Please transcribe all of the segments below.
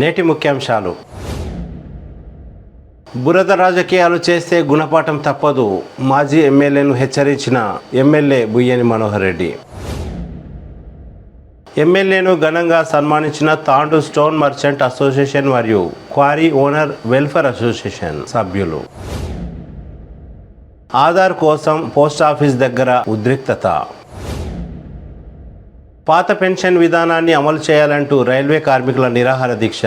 నేటి ముఖ్యాంశాలు. బురద రాజకీయాలు చేస్తే గుణపాఠం తప్పదు, మాజీ ఎమ్మెల్యేను హెచ్చరించిన ఎమ్మెల్యే బుయ్యని మనోహర్ రెడ్డి. ఎమ్మెల్యేను ఘనంగా సన్మానించిన తాండూర్ స్టోన్ మర్చెంట్ అసోసియేషన్ మరియు క్వారీ ఓనర్ వెల్ఫేర్ అసోసియేషన్ సభ్యులు. ఆధార్ కోసం పోస్టాఫీస్ దగ్గర ఉద్రిక్తత. పాత పెన్షన్ విధానాన్ని అమలు చేయాలంటూ రైల్వే కార్మికుల నిరాహార దీక్ష.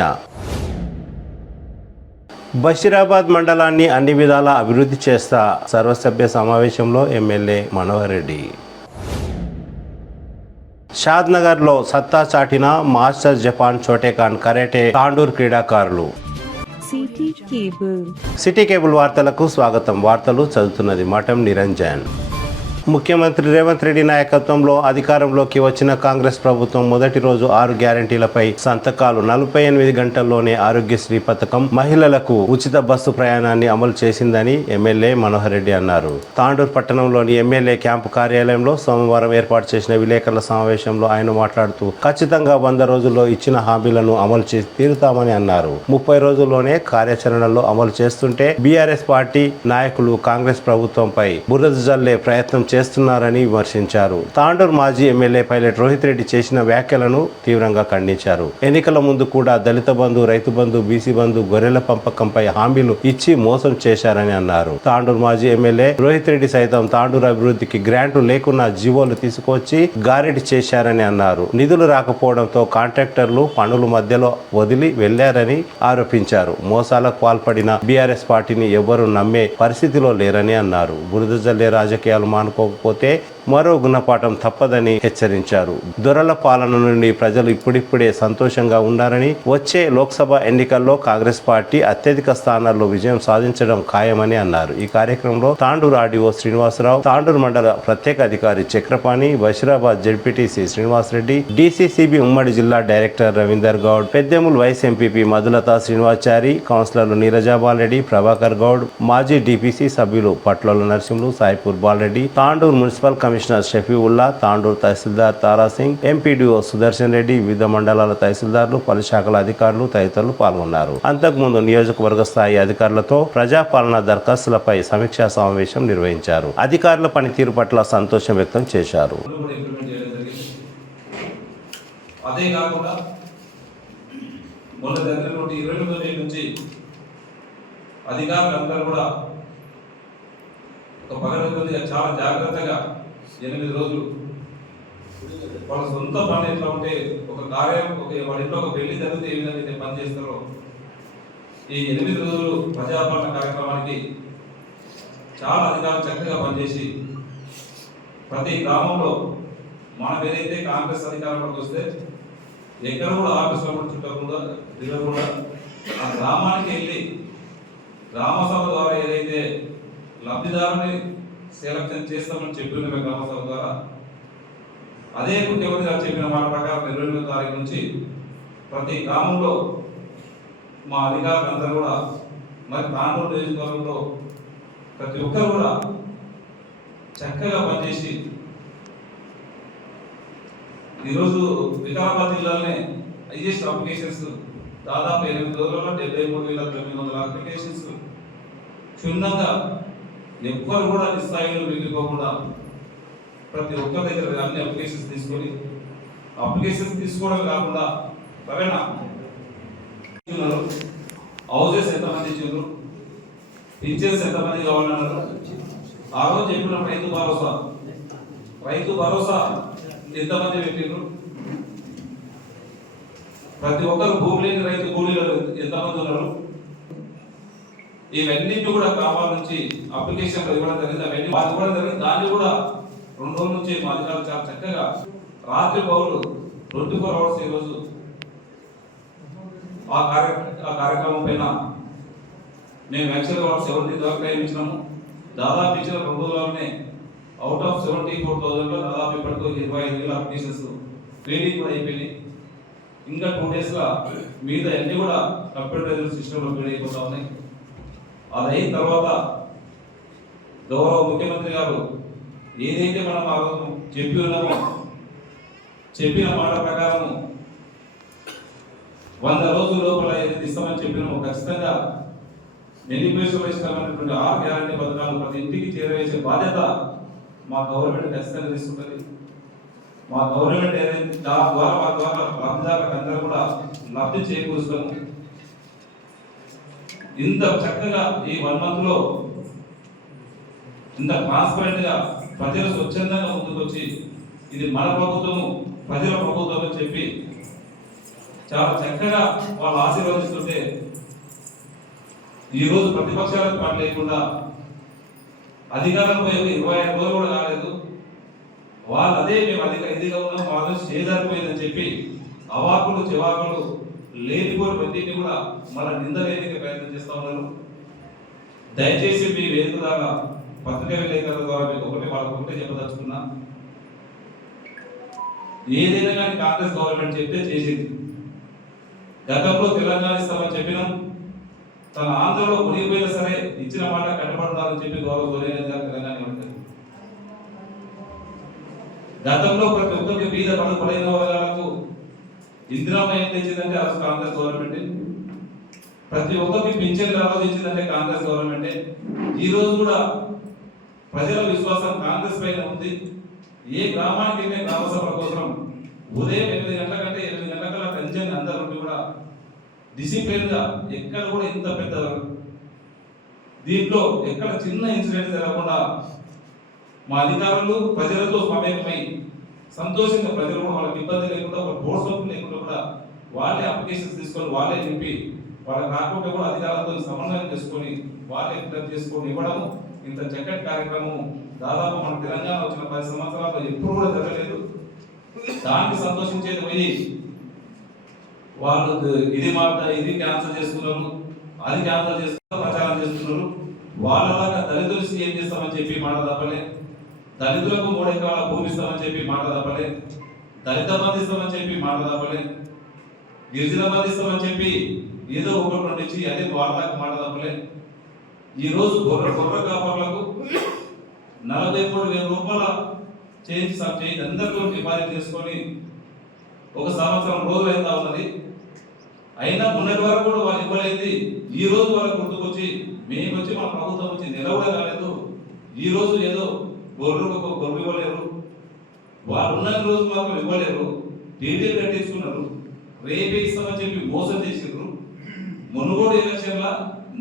బషీరాబాద్ మండలాన్ని అన్ని విధాలా అభివృద్ధి చేస్తా, సర్వసభ్య సమావేశంలో ఎమ్మెల్యే మనోహర్ రెడ్డి. షాద్నగర్లో సత్తా చాటిన మాస్టర్ జపాన్ చోటేఖాన్ కరాటే తాండూర్ క్రీడాకారులు. సిటీ కేబుల్ వార్తలకు స్వాగతం. వార్తలు చదువుతున్నది మఠం నిరంజన్. ముఖ్యమంత్రి రేవంత్ రెడ్డి నాయకత్వంలో అధికారంలోకి వచ్చిన కాంగ్రెస్ ప్రభుత్వం మొదటి రోజు 6 గ్యారంటీలపై సంతకాలు, 48 గంటల్లోనే ఆరోగ్యశ్రీ పథకం, మహిళలకు ఉచిత బస్సు ప్రయాణాన్ని అమలు చేసిందని ఎమ్మెల్యే మనోహర్ రెడ్డి అన్నారు. తాండూర్ పట్టణంలోని ఎమ్మెల్యే క్యాంపు కార్యాలయంలో సోమవారం ఏర్పాటు చేసిన విలేకరుల సమావేశంలో ఆయన మాట్లాడుతూ ఖచ్చితంగా 100 రోజుల్లో ఇచ్చిన హామీలను అమలు చేసి తీరుతామని అన్నారు. 30 రోజుల్లోనే కార్యాచరణలో అమలు చేస్తుంటే బీఆర్ఎస్ పార్టీ నాయకులు కాంగ్రెస్ ప్రభుత్వంపై బురద జల్లే ప్రయత్నం చేస్తున్నారని విమర్శించారు. తాండూర్ మాజీ ఎమ్మెల్యే పైలట్ రోహిత్ రెడ్డి చేసిన వ్యాఖ్యలను తీవ్రంగా ఖండించారు. ఎన్నికల ముందు కూడా దళిత బంధు, రైతు బంధు, బీసీ బంధు, గొర్రెల పంపకంపై హామీలు ఇచ్చి మోసం చేశారని అన్నారు. తాండూర్ మాజీ ఎమ్మెల్యే రోహిత్ రెడ్డి సైతం తాండూర్ అభివృద్ధికి గ్రాంట్లు లేకున్నా జీవోలు తీసుకొచ్చి గారెడి చేశారని అన్నారు. నిధులు రాకపోవడంతో కాంట్రాక్టర్లు పనులు మధ్యలో వదిలి వెళ్లారని ఆరోపించారు. మోసాలకు పాల్పడిన బీఆర్ఎస్ పార్టీని ఎవరూ నమ్మే పరిస్థితిలో లేరని అన్నారు. బురద జల్లే రాజకీయాలు మానుకోకపోతే మరో గుణపాఠం తప్పదని హెచ్చరించారు. దొరల పాలన నుండి ప్రజలు ఇప్పుడిప్పుడే సంతోషంగా ఉన్నారని, వచ్చే లోక్సభ ఎన్నికల్లో కాంగ్రెస్ పార్టీ అత్యధిక స్థానాల్లో విజయం సాధించడం ఖాయమని అన్నారు. ఈ కార్యక్రమంలో తాండూర్ ఆర్డీఓ శ్రీనివాసరావు, తాండూర్ మండల ప్రత్యేక అధికారి చక్రపాణి, బషీరాబాద్ జెడ్పీటీసీ శ్రీనివాసరెడ్డి, డీసీసీబీ ఉమ్మడి జిల్లా director Ravinder Goud, Peddemul vice MPP Madhulatha Srinivasachari, కౌన్సిలర్లు నీరజాబాలరెడ్డి, ప్రభాకర్ గౌడ్, మాజీ డీపీసీ సభ్యులు Patla Narasimhulu, Saipur Bala Reddy, Tandur municipal commissioner Shafiulla, Tandur tahsildar Tara Singh, MPDO Sudarshan Reddy, వివిధ మండలాల తహసీల్దార్లు, పలు శాఖల అధికారులు తదితరులు పాల్గొన్నారు. అంతకుముందు నియోజకవర్గ స్థాయి అధికారులతో ప్రజాపాలన దరఖాస్తులపై సమీక్షా సమావేశం నిర్వహించారు. అధికారుల పనితీరు పట్ల సంతోషం వ్యక్తం చేశారు. చాలా జాగ్రత్తగా 8 రోజులు వాళ్ళ సొంత పని ఎట్లా ఉంటే ఒక కార్యం, వాళ్ళ ఇంట్లో ఒక పెళ్లి జరిగితే ఏ విధంగా పని చేస్తారో ఈ 8 రోజులు ప్రజాపాలన కార్యక్రమానికి చాలా అధికారులు చక్కగా పనిచేసి ప్రతి గ్రామంలో మనం ఏదైతే కాంగ్రెస్ అధికారంలోకి వస్తే ఎక్కడ కూడా ఆఫీసులో కూడా చుట్టకుండా తిరగకుండా ఆ గ్రామానికి వెళ్ళి గ్రామసభ ద్వారా ఏదైతే లబ్ధిదారుని సెలక్షన్ చేస్తామని చెప్పిన గ్రామసభ ద్వారా అదే ముఖ్యమంత్రి గారు చెప్పిన మాట ప్రకారం 28వ తారీఖు నుంచి ప్రతి గ్రామంలో మా అధికారులందరూ కూడా మరి తాండూరు నియోజకవర్గంలో ప్రతి ఒక్కరు కూడా చక్కగా పనిచేసి ఈరోజు వికారాబాద్ జిల్లాలోనే హైయెస్ట్ అప్లికేషన్స్ దాదాపు 8 రోజుల్లో 73,900 అప్లికేషన్స్ క్షుణ్ణంగా ఎవ్వరు కూడా స్థాయిలో మిగిలిపోకుండా ప్రతి ఒక్కరి దగ్గర అన్ని అప్లికేషన్స్ తీసుకొని అప్లికేషన్స్ తీసుకోవడం కాకుండా సరేనా హౌసెస్ ఎంతమంది ఇచ్చారు, పింఛన్స్ ఎంతమంది కావాలన్నారు. ఆ రోజు చెప్పిన రైతు భరోసా ఎంతమంది పెట్టిండ్రు, ప్రతి ఒక్కరు భూమి లేని రైతు కూలీలు ఎంతమంది ఉన్నారు, ఇవన్నింటినీ కూడా గ్రామాల నుంచి అప్లికేషన్ ఇవ్వడం జరిగింది. అవన్నీ వాళ్ళు ఇవ్వడం జరిగింది. దాన్ని కూడా 2 రోజుల నుంచి మా అధికారులు చాలా చక్కగా రాత్రి పౌరులు 24 అవర్స్ ఈరోజు ఆ కార్యక్రమం పైన మేము యాక్చువల్గా 70,000 క్లెయిమ్ ఇచ్చినాము. దాదాపు ఇచ్చిన 2 రోజుల్లోనే అవుట్ ఆఫ్ 74,000లో దాదాపు ఇప్పటికీ 25,000 అప్లికేషన్స్ క్లియరింగ్ కూడా అయిపోయినాయి. ఇంకా 2 డేస్లో మీద అన్ని కూడా కంప్యూటరైజ్డ్ సిస్టంలో క్లియర్ అయిపోతా ఉన్నాయి. అది అయిన తర్వాత గౌరవ ముఖ్యమంత్రి గారు ఏదైతే మనం ఆ రోజు చెప్పి ఉన్నామో చెప్పిన మాట ప్రకారము 100 రోజుల లోపల ఏదైతే ఇస్తామని చెప్పినామో ఖచ్చితంగా నిలిపేశ్వరిస్తామన్నటువంటి 6 గ్యారంటీ పథకాలు ప్రతి ఇంటికి చేరవేసే బాధ్యత మా గవర్నమెంట్ ఖచ్చితంగా తీసుకుంటుంది. మా గవర్నమెంట్ ఏదైతే దాని ద్వారా మా ద్వారా లబ్ధిదారులకు అందరూ కూడా లబ్ధి చేకూరుస్తాము. ఇంత చక్కగా ఈ 1 month లో ఇంత ట్రాన్స్పరెంట్ గా ప్రజలు స్వచ్ఛందంగా ముందుకు వచ్చి ఇది మన ప్రభుత్వము ప్రజల ప్రభుత్వం అని చెప్పి చాలా చక్కగా వాళ్ళు ఆశీర్వదిస్తుంటే ఈ రోజు ప్రతిపక్షాలకు పని లేకుండా అధికారంలో 25 రోజులు కూడా కాలేదు, వాళ్ళు అదే మేము ఇదిగా ఉన్నాం వాళ్ళు చేజారిపోయిందని చెప్పి అవాకులు చివాకులు లేనిపోయి ప్రతిని కూడా మన నిందలేనికి ప్రయత్నం చేస్తా ఉన్నారు. దయచేసి మీ వేదిక ద్వారా పత్రికా విలేకరుల ద్వారా మీకు ఒకటే చెప్పదలుచుకున్నా, ఏదైనా కానీ కాంగ్రెస్ గవర్నమెంట్ చెప్తే చేసింది. గతంలో తెలంగాణ ఇస్తామని చెప్పినాం, తన ఆంధ్రలో మునిగిపోయినా సరే ఇచ్చిన మాట కట్టబడతారని చెప్పి గౌరవ సోనియా గాంధీ తెలంగాణ ఉంటుంది. గతంలో ప్రతి ఒక్కరికి బీద పడిన వర్గాలకు ఇందిరామ్మ ఏం తెచ్చిందంటే ఆ కాంగ్రెస్ గవర్నమెంట్. ప్రతి ఒక్కరికి పింఛన్లు ఆలోచించిందంటే కాంగ్రెస్ గవర్నమెంటే. ఈ రోజు కూడా ప్రజల విశ్వాసం కాంగ్రెస్ పైన ఉంది. ఏ గ్రామానికి వెళ్ళే గ్రామ సభల కోసం ఉదయం 8 గంటల కంటే 8 గంటల కల్లా పెంచండి అందరూ కూడా డిసిప్లిన్ గా, ఎక్కడ కూడా ఇంత పెద్ద దీంట్లో ఎక్కడ చిన్న ఇన్సిడెంట్ జరగకుండా మా అధికారులు ప్రజలతో మమేకమై సంతోషంగా ప్రజలు కూడా వాళ్ళకి ఇబ్బంది లేకుండా బోర్డ్స్ లేకుండా కూడా వాళ్ళే అప్లికేషన్స్ తీసుకొని వాళ్ళే నింపి వాళ్ళకి రాకుండా కూడా అధికారులతో సమన్వయం చేసుకొని వాళ్ళే ఫిల్అప్ చేసుకొని ఇవ్వడం ఇంత చక్కటి కార్యక్రమం దాదాపు మన తెలంగాణ వచ్చిన 10 సంవత్సరాల్లో ఎప్పుడు కూడా జరగలేదు. దానికి సంతోషించేది పోయి వాళ్ళు ఇది క్యాన్సల్ చేస్తున్నారు, అది క్యాన్సల్ చేస్తున్నారు, ప్రచారం చేస్తున్నారు. వాళ్ళలాగా దళితులు సీఎం చేస్తామని చెప్పి మాట తప్పలే, దళితులకు 3 ఎకరాల భూమి ఇస్తామని చెప్పి మాట తప్పలే, దళిత బంధు ఇస్తామని చెప్పి మాట తప్పలే, గిరిజన బంధు ఇస్తామని చెప్పి ఏదో ఒకటి పండించి అదే వాళ్ళకి మాట తప్పలే. ఈ రోజు గొర్రె కాపర్లకు 43,000 రూపాయల చేంజ్ అందరితో డిపాజిట్ చేసుకొని 1 సంవత్సరం రోజులు అవుతా ఉన్నది. అయినా మొన్నటి వరకు కూడా వాళ్ళు ఇవ్వలేదు. ఈ రోజు వాళ్ళకి గుర్తుకొచ్చి మేము వచ్చి మన ప్రభుత్వం వచ్చి నిలవడం కాలేదు. ఈ రోజు ఏదో గొర్రె ఇవ్వలేరు, వాళ్ళు ఉన్న రోజు మాత్రం ఇవ్వలేరు, డీటెయిల్ కట్టించుకున్నారు, రేపే ఇస్తామని చెప్పి మోసం చేసిర్రు. మునుగోడు ఎలక్షన్ల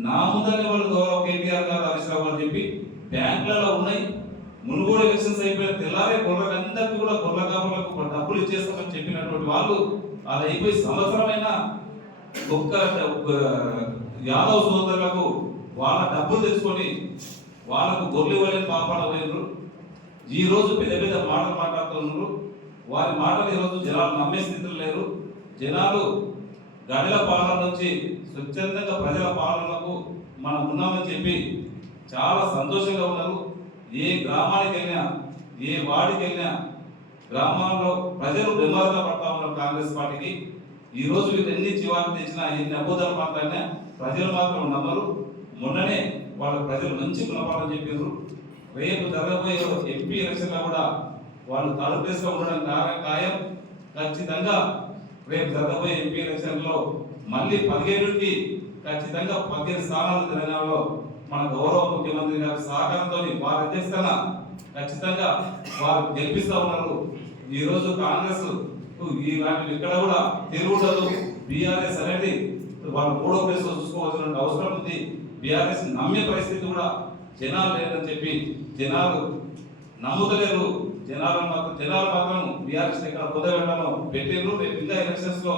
నా ముందనే వాళ్ళు గౌరవ కేటీఆర్ గారు హరీష్ రావు అని చెప్పి బ్యాంకులలో ఉన్నాయి. మునుగోడు ఎలక్షన్స్ అయిపోయిన తెల్లారే గొర్రెలందరికీ కూడా గొర్రెల కాపులకు డబ్బులు ఇచ్చేస్తామని చెప్పినటువంటి వాళ్ళు అది అయిపోయి సంవత్సరమైనా ఒక్క యాదవ్ సోదరులకు వాళ్ళ డబ్బులు తెచ్చుకొని వాళ్ళకు గొర్రెలు ఇవ్వలేని పాపాన పోయినరు. ఈ రోజు పెద్ద మాటలు మాట్లాడుతున్నారు. వారి మాటలు ఈరోజు జనాలు నమ్మే స్థితిలో లేరు. జనాలు గడిల పాలన నుంచి స్వచ్ఛందంగా ప్రజల పాలనకు మనం ఉన్నామని చెప్పి చాలా సంతోషంగా ఉన్నారు. ఏ గ్రామానికి వెళ్ళినా, ఏ వాడికి వెళ్ళినా గ్రామాల్లో ప్రజలు బెంబరంగా పడతా ఉన్నారు కాంగ్రెస్ పార్టీకి. ఈ రోజు వీళ్ళు ఎన్ని జీవాలు తెచ్చినా, ఎన్ని అబద్ధాలు మాట్లాడినా ప్రజలు మాత్రం నమ్మరు. మొన్ననే వాళ్ళ ప్రజలు మంచి గుణపాఠం చెప్పారు. రేపు జరగబోయే ఎంపీ ఎలక్షన్లో కూడా వాళ్ళు థర్డ్ ప్లేస్ లో ఉండడం ఖాయం. ఖచ్చితంగా రేపు జరగబోయే ఎంపీ ఎలక్షన్లో మళ్ళీ 17కి ఖచ్చితంగా 15 స్థానాలు తెలంగాణలో మన గౌరవ ముఖ్యమంత్రి గారి సహకారంతో వారి అధ్యక్షతన ఖచ్చితంగా వారు గెలిపిస్తా ఉన్నారు. ఈ రోజు కాంగ్రెస్ ఇలాంటివి ఇక్కడ కూడా తిరుగుండదు. బీఆర్ఎస్ అనేది వాళ్ళు 3వ ప్లేస్ లో చూసుకోవాల్సిన అవసరం ఉంది. బీఆర్ఎస్ నమ్మే పరిస్థితి కూడా జనాలు లేదని చెప్పి జనాలు నమ్ముతలేరు. జనాలు మాత్రం బీఆర్ఎస్ ఇక్కడ పొందబెట్టాను పెట్టిండ్రు. రేపు ఇంకా ఎలక్షన్స్ లో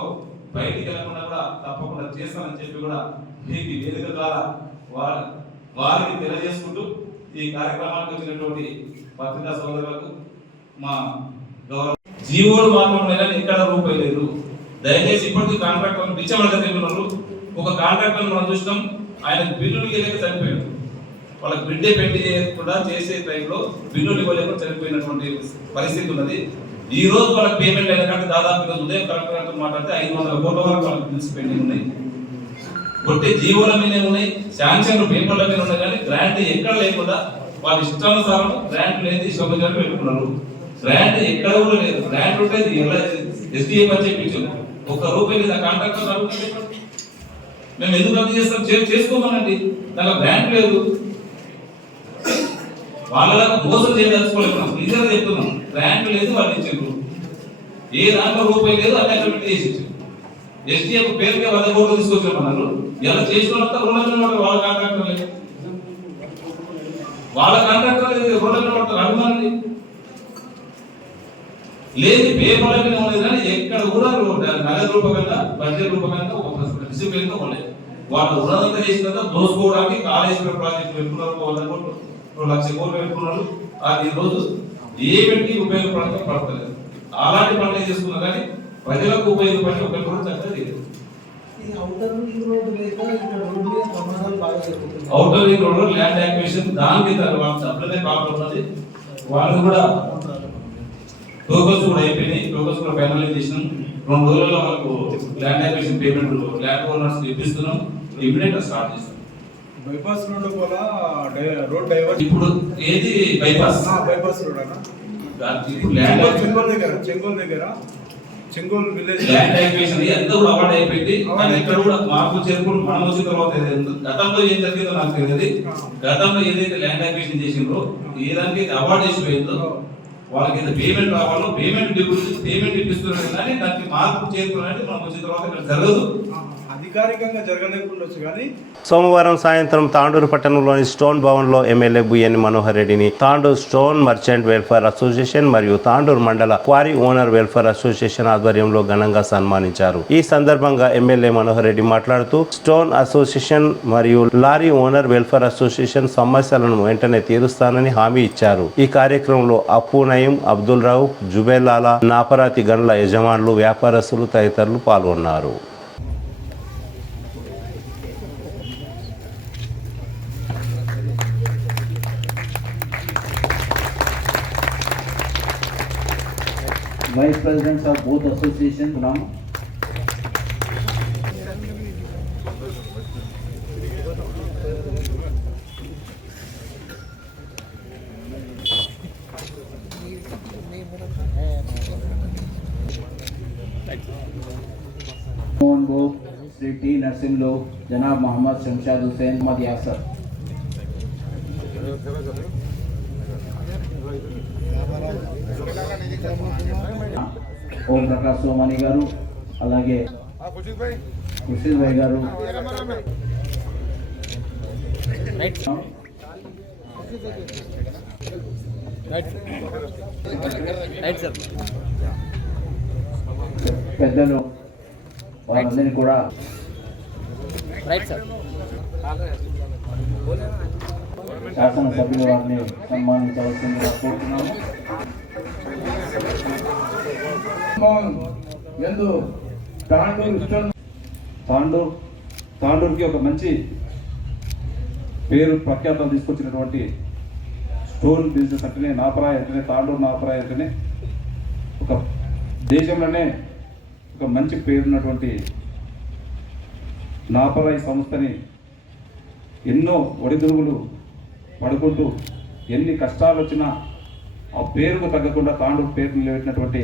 బయటికి వెళ్లకుండా కూడా తప్పకుండా చేస్తానని చెప్పి కూడా మీకు వేదిక ద్వారా వారికి తెలియజేసుకుంటూ ఈ కార్యక్రమానికి వచ్చినటువంటి పత్రికా సోదరులకు మా గౌరవ జీవోలు మాత్రం ఎక్కడ రూపాయి లేదు. దయచేసి ఇప్పటికీ కాంట్రాక్టర్ పిచ్చబడతారు. ఒక కాంట్రాక్టర్ మనం చూసినాం, ఆయన బిల్లులు ఇవ్వలేక చనిపోయాడు. వాళ్ళకి బిడ్డే పెళ్లి చేయకుండా చేసే టైంలో బిల్లులు ఇవ్వలేకుండా చనిపోయినటువంటి పరిస్థితి ఉన్నది. ఈ రోజు వాళ్ళకి పేమెంట్ అయిన కంటే దాదాపు ఈరోజు ఉదయం కలెక్టర్తో మాట్లాడితే 500 కోట్ల వరకు వాళ్ళకి బిల్స్ పెండింగ్ ఉన్నాయి. కొట్టి జీవోల మీదే ఉన్నాయి, శాంక్షన్లు పేపర్ల మీద ఉన్నాయి, కానీ గ్రాంట్ ఎక్కడ లేకుండా వాళ్ళ ఇష్టానుసారం గ్రాంట్ లేదు శోభజాలు పెట్టుకున్నారు. గ్రాంట్ ఎక్కడ కూడా లేదు. గ్రాంట్ ఉంటే ఎస్డిఎం అని చెప్పించారు. ఒక్క రూపాయి లేదా కాంట్రాక్టర్ అడుగుతుంది చెప్పండి. మేము ఎందుకు రద్దు చేస్తాం? చేసుకోమనండి. దాంట్లో బ్రాండ్ లేదు. వాళ్ళలాగా మోసం చేయదలుచుకోలేదు. నిజంగా చెప్తున్నాం, బ్రాండ్ లేదు. వాళ్ళు ఇచ్చారు ఏ దాంట్లో రూపాయి లేదు, అన్ని అగ్రిమెంట్ చేసి ఇచ్చారు. ఎస్టీఎఫ్ పేరుకే 100 కోట్లు తీసుకొచ్చామన్నారు. ఇలా చేసుకున్నంత రుణాలు వాళ్ళ కాంట్రాక్టర్ లేదు, వాళ్ళ కాంట్రాక్టర్ లేదు, రుణాలు పడతారు. అభిమానులు లేదు, పేపర్ల మీద ఉండేది కానీ ఎక్కడ కూడా నగదు రూపకంగా బడ్జెట్ రూపకంగా ఒక డిసిప్లిన్ గా ఉండేది. వాళ్ళు రుణంతా చేసిన తర్వాత దోసుకోవడానికి కాళేశ్వరం ప్రాజెక్టు పెట్టుకున్నారు, 100 కోట్లు 2 లక్షల కోట్లు పెట్టుకున్నారు. అది ఈ రోజు ఏమిటి ఉపయోగపడలేదు. అలాంటి పనులు చేసుకున్నారు కానీ ప్రజలకు ఉపయోగపడి ఒకటి కూడా చక్కగా లేదు. Outer ring road land acquisition దానికి వాళ్ళు సప్లై కాకపోతుంది. వాళ్ళు కూడా టోకన్స్ కూడా అయిపోయినాయి. టోకన్స్ కూడా ఫైనలైజ్ చేసినాం. 2 రోజుల్లో వాళ్ళకు land acquisition payment land owners ఇప్పిస్తున్నాం. ఇమీడియట్ స్టార్ట్ చేస్తాం. బైపాస్ రోడ్ కూడా రోడ్ డైవర్ట్. ఇప్పుడు ఏది బైపాస్ రోడ్ అన్న. ఇప్పుడు land Chengol village land acquisition ఎంత కూడా అవార్డు అయిపోయింది. ఇక్కడ కూడా మార్పు చేరుకుని మనం వచ్చిన తర్వాత గతంలో ఏం జరిగిందో నాకు తెలియదు. గతంలో ఏదైతే ల్యాండ్ యాక్విజిషన్ చేసిండ్రో ఏ దానికి అవార్డు చేసిపోయిందో వాళ్ళకి ఏదో పేమెంట్ రావాలో పేమెంట్ ఇప్పిస్తున్నారు కానీ దానికి మార్పు చేరుకున్నట్టు మనకు వచ్చిన తర్వాత ఇక్కడ జరగదు. అధికారికంగా జరగలేకుండొచ్చు కానీ సోమవారం సాయంత్రం తాండూరు పట్టణంలోని స్టోన్ భవన్లో ఎమ్మెల్యే బుయ్యని మనోహర్ రెడ్డిని Tandur stone merchant welfare association మరియు తాండూరు మండల క్వారీ ఓనర్ వెల్ఫేర్ అసోసియేషన్ ఆధ్వర్యంలో ఘనంగా సన్మానించారు. ఈ సందర్భంగా ఎమ్మెల్యే మనోహర్ రెడ్డి మాట్లాడుతూ స్టోన్ అసోసియేషన్ మరియు లారీ ఓనర్ వెల్ఫేర్ అసోసియేషన్ సమస్యలను వెంటనే తీరుస్తానని హామీ ఇచ్చారు. ఈ కార్యక్రమంలో అప్పు నయీం, అబ్దుల్ రౌఫ్, జుబేలాలా, నాపరాతి గన్ల యజమానులు, వ్యాపారస్తులు తదితరులు పాల్గొన్నారు. Vice Presidents of both associations now. Mohan Gop, Sri T. Narsimlo, Janab Muhammad Shamshad Hussain, Muhammad Yasser. Om Prakash Somani గారు, అలాగే కుషిల్ భాయ్ గారు, పెద్దలు వారందరినీ కూడా శాసనసభ్యుల వారిని సన్మానించవలసిందిగా కోరుతున్నాము. తాండూరుకి ఒక మంచి పేరు ప్రఖ్యాతలు తీసుకొచ్చినటువంటి స్టోన్ బిజినెస్ అంటేనే నాపరాయి అంటేనే తాండూరు నాపరాయి అంటేనే ఒక దేశంలోనే ఒక మంచి పేరున్నటువంటి నాపరాయి సంస్థని ఎన్నో ఒడిదుడుగులు పడుకుంటూ ఎన్ని కష్టాలు వచ్చినా ఆ పేరుకు తగ్గకుండా తాండూరు పేరు నిలబెట్టినటువంటి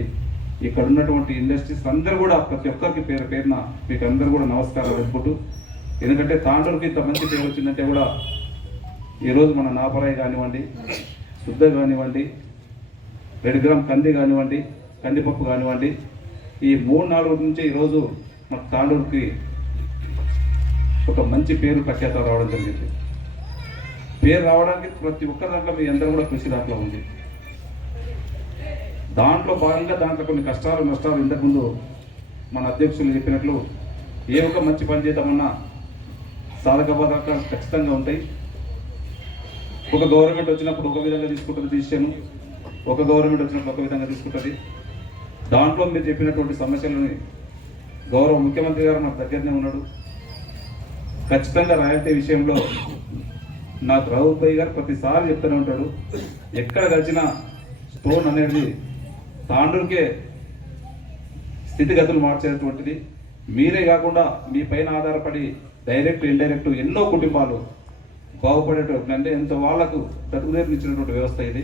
ఇక్కడ ఉన్నటువంటి ఇండస్ట్రీస్ అందరూ కూడా ప్రతి ఒక్కరికి పేరున మీకు అందరూ కూడా నమస్కారాలు చెప్పుకుంటూ, ఎందుకంటే తాండూరుకి ఇంత మంచి పేరు వచ్చిందంటే కూడా ఈరోజు మన నాపరాయి కానివ్వండి, శుద్ధ కానివ్వండి, 2 గ్రామ్ కంది కానివ్వండి, కందిపప్పు కానివ్వండి, ఈ 3-4 నుంచి ఈరోజు మన తాండూరుకి ఒక మంచి పేరు ప్రఖ్యాత రావడం జరిగింది. పేరు రావడానికి ప్రతి ఒక్క దాంట్లో మీ అందరూ కూడా కృషి దాంట్లో ఉంది. దాంట్లో భాగంగా దాంట్లో కొన్ని కష్టాలు నష్టాలు ఇంతకుముందు మన అధ్యక్షులు చెప్పినట్లు ఏ ఒక్క మంచి పని చేద్దామన్నా సాధక బాధకాలు ఖచ్చితంగా ఉంటాయి. ఒక గవర్నమెంట్ వచ్చినప్పుడు ఒక విధంగా తీసుకుంటుంది డిసిషన్, ఒక గవర్నమెంట్ వచ్చినప్పుడు ఒక విధంగా తీసుకుంటుంది. దాంట్లో మీరు చెప్పినటువంటి సమస్యలని గౌరవ ముఖ్యమంత్రి గారు నాకు దగ్గరనే ఉన్నాడు. ఖచ్చితంగా రాయల్టీ విషయంలో నాకు రావుత్ భాయ్ గారు ప్రతిసారి చెప్తూనే ఉంటాడు, ఎక్కడ కలిసినా స్టోన్ అనేది తాండూరుకే స్థితిగతులు మార్చేటువంటిది. మీరే కాకుండా మీ పైన ఆధారపడి డైరెక్ట్ ఇండైరెక్ట్ ఎన్నో కుటుంబాలు బాగుపడేటువంటి, అంటే ఎంత వాళ్లకు బ్రతుకుదేరినిచ్చినటువంటి వ్యవస్థ ఇది.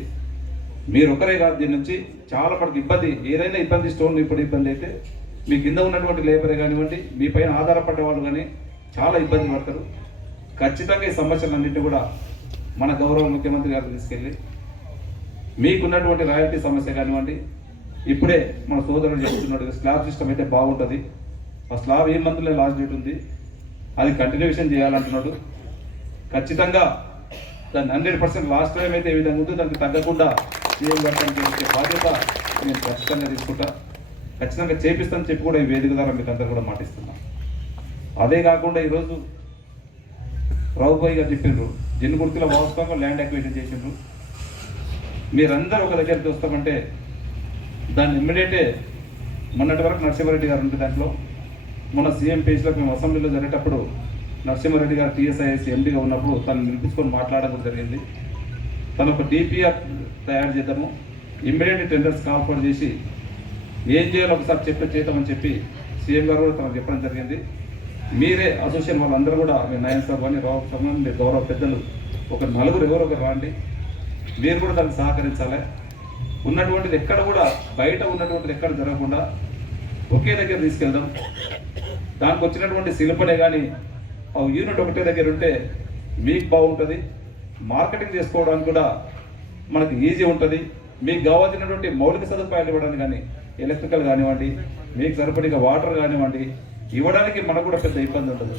మీరు ఒకరే కాదు, దీని నుంచి చాలా మనకి ఇబ్బంది, ఏదైనా ఇబ్బంది స్టోన్ ఇప్పుడు ఇబ్బంది అయితే మీ కింద ఉన్నటువంటి లేబరే కానివ్వండి, మీ పైన ఆధారపడ్డ వాళ్ళు కానీ చాలా ఇబ్బంది పడతారు. ఖచ్చితంగా ఈ సమస్యలన్నింటినీ కూడా మన గౌరవ ముఖ్యమంత్రి గారు తీసుకెళ్ళి మీకున్నటువంటి రాయల్టీ సమస్య కానివ్వండి, ఇప్పుడే మన సోదరుడు చెప్తున్నాడు స్లాబ్ సిస్టమ్ అయితే బాగుంటుంది, ఆ స్లాబ్ ఏ మంత్లో లాస్ట్ డేట్ ఉంది, అది కంటిన్యూషన్ చేయాలంటున్నాడు. ఖచ్చితంగా దాన్ని 100% లాస్ట్ టైం అయితే ఏ విధంగా ఉందో దానికి తగ్గకుండా సీఎం గారికి వచ్చే బాధ్యత నేను ఖచ్చితంగా తీసుకుంటా, ఖచ్చితంగా చేపిస్తాను చెప్పి కూడా ఈ వేదిక ద్వారా మీకు అందరూ కూడా మాటిస్తున్నా. అదే కాకుండా ఈరోజు రావుబాయి గారు చెప్పిండ్రు జన్గుర్తిలో వాస్తవంగా ల్యాండ్ అక్విజిషన్ చేసిండ్రు. మీరందరూ ఒక దగ్గరికి వస్తామంటే దాన్ని ఇమ్మీడియటే మొన్నటి వరకు నరసింహారెడ్డి గారు ఉంటే దాంట్లో మొన్న సీఎం పేజ్లో మేము అసెంబ్లీలో జరిగేటప్పుడు నరసింహారెడ్డి గారు టీఎస్ఐఎస్ ఎండీగా ఉన్నప్పుడు తను నిలిపించుకొని మాట్లాడడం జరిగింది. తను ఒక డిపిఆర్ తయారు చేద్దాము, ఇమ్మీడియట్ టెండర్స్ కాల్ఫర్ చేసి ఏం చేయాలో ఒకసారి చేద్దామని చెప్పి సీఎం గారు కూడా తనకు చెప్పడం జరిగింది. మీరే అసోసియేషన్ వాళ్ళందరూ కూడా మీరు నయన్ సాబ్ అని రావు సంబంధం గౌరవ పెద్దలు ఒక నలుగురు ఎవరో ఒకరు రాండి, మీరు కూడా దానికి సహకరించాలి. ఉన్నటువంటిది ఎక్కడ కూడా బయట ఉన్నటువంటిది ఎక్కడ జరగకుండా ఒకే దగ్గర తీసుకెళ్దాం. దానికి వచ్చినటువంటి శిల్పనే కానీ ఆ యూనిట్ ఒకటే దగ్గర ఉంటే మీకు బాగుంటుంది, మార్కెటింగ్ చేసుకోవడానికి కూడా మనకి ఈజీ ఉంటుంది. మీకు కావాల్సినటువంటి మౌలిక సదుపాయాలు ఇవ్వడానికి కానీ ఎలక్ట్రికల్ కానివ్వండి, మీకు సరిపడిగా వాటర్ కానివ్వండి ఇవ్వడానికి మనకు కూడా పెద్ద ఇబ్బంది ఉంటుంది.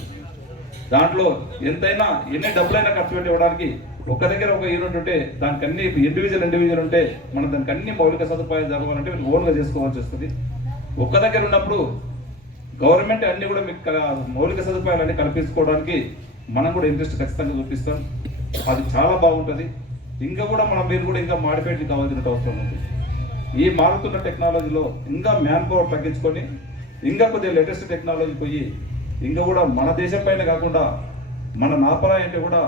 దాంట్లో ఎంతైనా ఎన్ని డబ్బులైనా ఖర్చు పెట్టి ఇవ్వడానికి ఒక దగ్గర ఒక యూనిట్ ఉంటే దానికి అన్ని ఇండివిజువల్ ఉంటే మనం దానికి అన్ని మౌలిక సదుపాయాలు జరగాలంటే మీరు ఓన్గా చేసుకోవాల్సి వస్తుంది. ఒక్క దగ్గర ఉన్నప్పుడు గవర్నమెంట్ అన్ని కూడా మీకు మౌలిక సదుపాయాలు అన్ని కల్పించుకోవడానికి మనం కూడా ఇంట్రెస్ట్ ఖచ్చితంగా చూపిస్తాం. అది చాలా బాగుంటుంది. ఇంకా కూడా మీరు కూడా ఇంకా మాడిఫైడ్ కావాల్సిన అవసరం ఉంది. ఈ మారుతున్న టెక్నాలజీలో ఇంకా మ్యాన్ పవర్ తగ్గించుకొని ఇంకా కొద్దిగా లేటెస్ట్ టెక్నాలజీ పోయి ఇంకా కూడా మన దేశం పైన కాకుండా మన నాపరా అంటే కూడా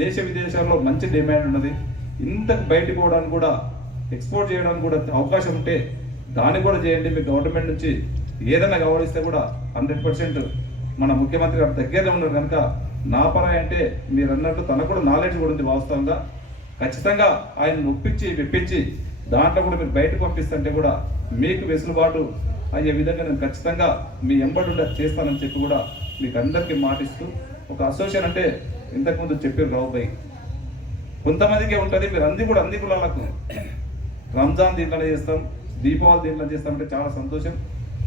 దేశ విదేశాల్లో మంచి డిమాండ్ ఉన్నది. ఇంతకు బయటకు పోవడానికి కూడా ఎక్స్పోర్ట్ చేయడానికి కూడా అవకాశం ఉంటే దాన్ని కూడా చేయండి. మీ గవర్నమెంట్ నుంచి ఏదైనా కావాలిస్తే కూడా 100% మన ముఖ్యమంత్రి గారు దగ్గరలో ఉన్నారు కనుక నాపరా అంటే మీరు అన్నట్టు తనకు కూడా నాలెడ్జ్ కూడా ఉంది. వాస్తవంగా ఖచ్చితంగా ఆయన ఒప్పించి మెప్పించి దాంట్లో కూడా మీరు బయటకు పంపిస్తుంటే కూడా మీకు వెసులుబాటు అయ్యే విధంగా నేను ఖచ్చితంగా మీ ఎంబడి చేస్తానని చెప్పి కూడా మీకు అందరికీ మాటిస్తూ, ఒక అసోసియేషన్ అంటే ఇంతకుముందు చెప్పారు రావుబాయి, కొంతమందికే ఉంటుంది. మీరు అన్ని కులాలకు రంజాన్ దీంట్లో చేస్తాం, దీపావళి దీంట్లో చేస్తామంటే చాలా సంతోషం.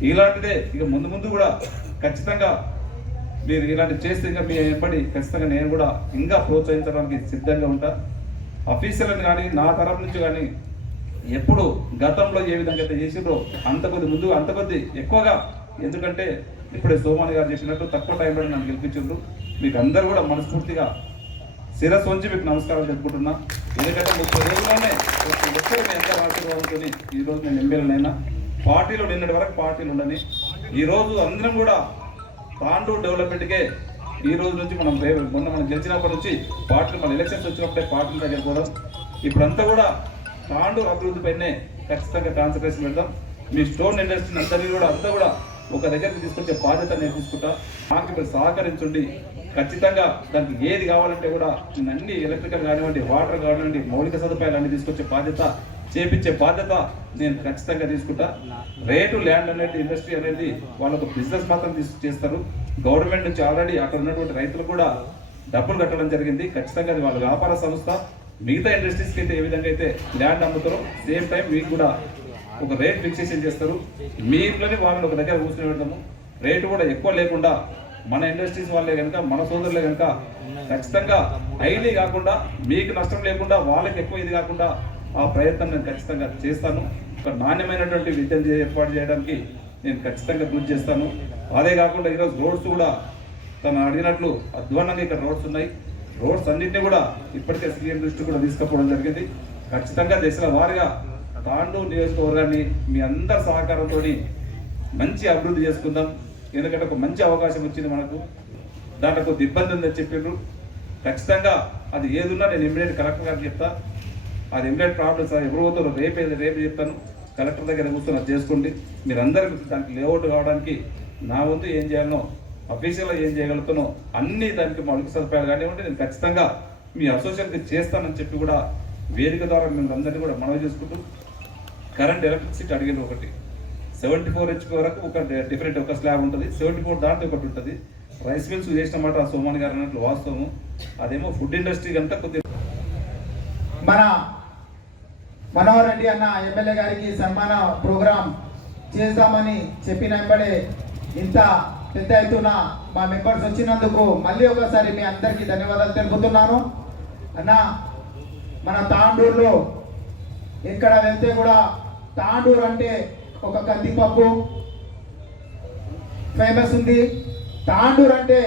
ఇలాంటిదే ఇక ముందు కూడా ఖచ్చితంగా మీరు ఇలాంటివి చేస్తే ఇంకా మీ ఎంబడి ఖచ్చితంగా నేను కూడా ఇంకా ప్రోత్సహించడానికి సిద్ధంగా ఉంటా. అఫీషియల్ని కానీ నా తరఫు నుంచి కానీ ఎప్పుడు గతంలో ఏ విధంగా అయితే చేసిండ్రో అంత కొద్ది ఎక్కువగా, ఎందుకంటే ఇప్పుడే సోమాని గారు చెప్పినట్టు తక్కువ టైంలో నన్ను గెలిపించిండ్రు. మీకు అందరూ కూడా మనస్ఫూర్తిగా శిరస్సు వంచి మీకు నమస్కారం చెప్పుకుంటున్నా. ఎందుకంటే 30 రోజుల్లోనే ఎక్కడ ఎంత ఆశీర్వాదంతో ఈరోజు నేను ఎమ్మెల్యేనైనా, పార్టీలో నిన్నటి వరకు పార్టీలు ఉండని ఈరోజు అందరం కూడా తాండూరు డెవలప్మెంట్కే ఈ రోజు నుంచి మనం గెలిచినప్పటి నుంచి పార్టీలు మన ఎలక్షన్స్ వచ్చినప్పుడే పార్టీల దగ్గర పోవడం, ఇప్పుడంతా కూడా తాండూరు అభివృద్ధి పైనే ఖచ్చితంగా కాన్సన్ట్రేషన్ పెడతాం. మీ స్టోన్ ఇండస్ట్రీని అంతా కూడా ఒక దగ్గరికి తీసుకొచ్చే బాధ్యత నేను తీసుకుంటా. నాకు మీరు సహకరించండి. ఖచ్చితంగా దానికి ఏది కావాలంటే కూడా అన్ని ఎలక్ట్రికల్ కానివ్వండి, వాటర్ కానివ్వండి, మౌలిక సదుపాయాలు అన్ని తీసుకొచ్చే బాధ్యత, చేపించే బాధ్యత నేను ఖచ్చితంగా తీసుకుంటా. రేటు ల్యాండ్ అనేది ఇండస్ట్రీ అనేది వాళ్ళకు బిజినెస్ మాత్రం చేస్తారు. గవర్నమెంట్ నుంచి ఆల్రెడీ అక్కడ ఉన్నటువంటి రైతులు కూడా డబ్బులు కట్టడం జరిగింది. ఖచ్చితంగా అది వాళ్ళ వ్యాపార సంస్థ. మిగతా ఇండస్ట్రీస్కి అయితే ఏ విధంగా అయితే ల్యాండ్ అమ్ముతారో సేమ్ టైం మీకు కూడా ఒక రేట్ ఫిక్సేషన్ చేస్తారు. మీ ఇంట్లోనే వాళ్ళని ఒక దగ్గర కూర్చొని పెడతాము. రేటు కూడా ఎక్కువ లేకుండా మన ఇండస్ట్రీస్ వాళ్ళే కనుక, మన సోదరులే కనుక ఖచ్చితంగా హైలీ కాకుండా మీకు నష్టం లేకుండా వాళ్ళకి ఎక్కువ ఇది కాకుండా ఆ ప్రయత్నం నేను ఖచ్చితంగా చేస్తాను. ఒక నాణ్యమైనటువంటి విద్యను ఏర్పాటు చేయడానికి నేను ఖచ్చితంగా కృషి చేస్తాను. అదే కాకుండా ఈరోజు రోడ్స్ కూడా తను అడిగినట్లు అధ్వానంగా ఇక్కడ రోడ్స్ ఉన్నాయి. రోడ్స్ అన్నింటినీ కూడా ఇప్పటికే సీఎం దృష్టి కూడా తీసుకుపోవడం జరిగింది. ఖచ్చితంగా దశల వారీగా తాండూరు నియోజకవర్గాన్ని మీ అందరి సహకారంతో మంచి అభివృద్ధి చేసుకుందాం. ఎందుకంటే ఒక మంచి అవకాశం వచ్చింది మనకు. దాంట్లో కొద్ది ఇబ్బంది ఉందని చెప్పిండ్రు. ఖచ్చితంగా అది ఏదున్నా నేను ఇమ్మీడియట్ కలెక్టర్ గారికి చెప్తా. అది ఇమ్మీడియట్ ప్రాబ్లమ్స్ ఎవరు పోతారో రేపు చెప్తాను. కలెక్టర్ దగ్గర కూర్చొని అది చేసుకోండి. మీరందరూ దానికి లేఅవుట్ కావడానికి నా వంతు ఏం చేయాలనో, అఫీషియల్గా ఏం చేయగలుగుతానో అన్ని దానికి మౌలిక సదుపాయాలు కానివ్వండి నేను ఖచ్చితంగా మీ అసోసియేషన్కి చేస్తానని చెప్పి కూడా వేదిక ద్వారా మేము అందరినీ కూడా మనవి చేసుకుంటూ, కరెంట్ ఎలక్ట్రిసిటీ అడిగిన ఒకటి 74 HP వరకు ఒక డిఫరెంట్ ఒక స్లాబ్ ఉంటుంది, 74 దాంట్లో ఒకటి ఉంటుంది. రైస్ మిల్స్ చేసినమాట సోమన్ గారు అన్నట్లు వాస్తవము. అదేమో ఫుడ్ ఇండస్ట్రీ కంటే కొద్దిగా మన మనోహర్ రెడ్డి అన్న ఎమ్మెల్యే గారికి సన్మాన ప్రోగ్రాం చేద్దామని చెప్పిన వెంబడే ఇంత పెద్ద ఎత్తున మా మెంబర్స్ వచ్చినందుకు మళ్ళీ ఒకసారి మీ అందరికీ ధన్యవాదాలు తెలుపుతున్నాను. అన్న మన తాండూరులో ఎక్కడ వెళ్తే కూడా తాండూరు అంటే ఒక కందిపప్పు ఫేమస్ ఉంది, తాండూరు అంటే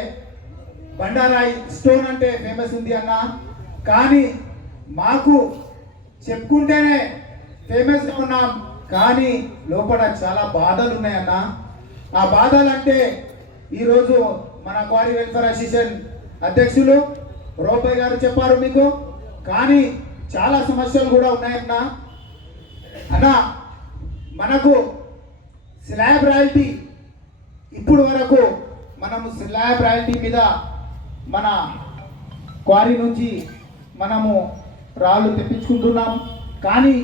బండారాయి స్టోన్ అంటే ఫేమస్ ఉంది అన్న. కానీ మాకు చెప్పుకుంటేనే ఫేమస్గా ఉన్నాం, కానీ లోపల చాలా బాధలు ఉన్నాయన్న. ఆ బాధలు అంటే ఈరోజు మన క్వారీ వెల్ఫేర్ అసోసియేషన్ అధ్యక్షులు రోపయ్య గారు చెప్పారు మీకు, కానీ చాలా సమస్యలు కూడా ఉన్నాయన్న. అన్న మనకు స్లాబ్ రాయల్టీ ఇప్పుడు వరకు మనము స్లాబ్ రాయల్టీ మీద మన క్వారీ నుంచి మనము రాళ్ళు తెప్పించుకుంటున్నాం, కానీ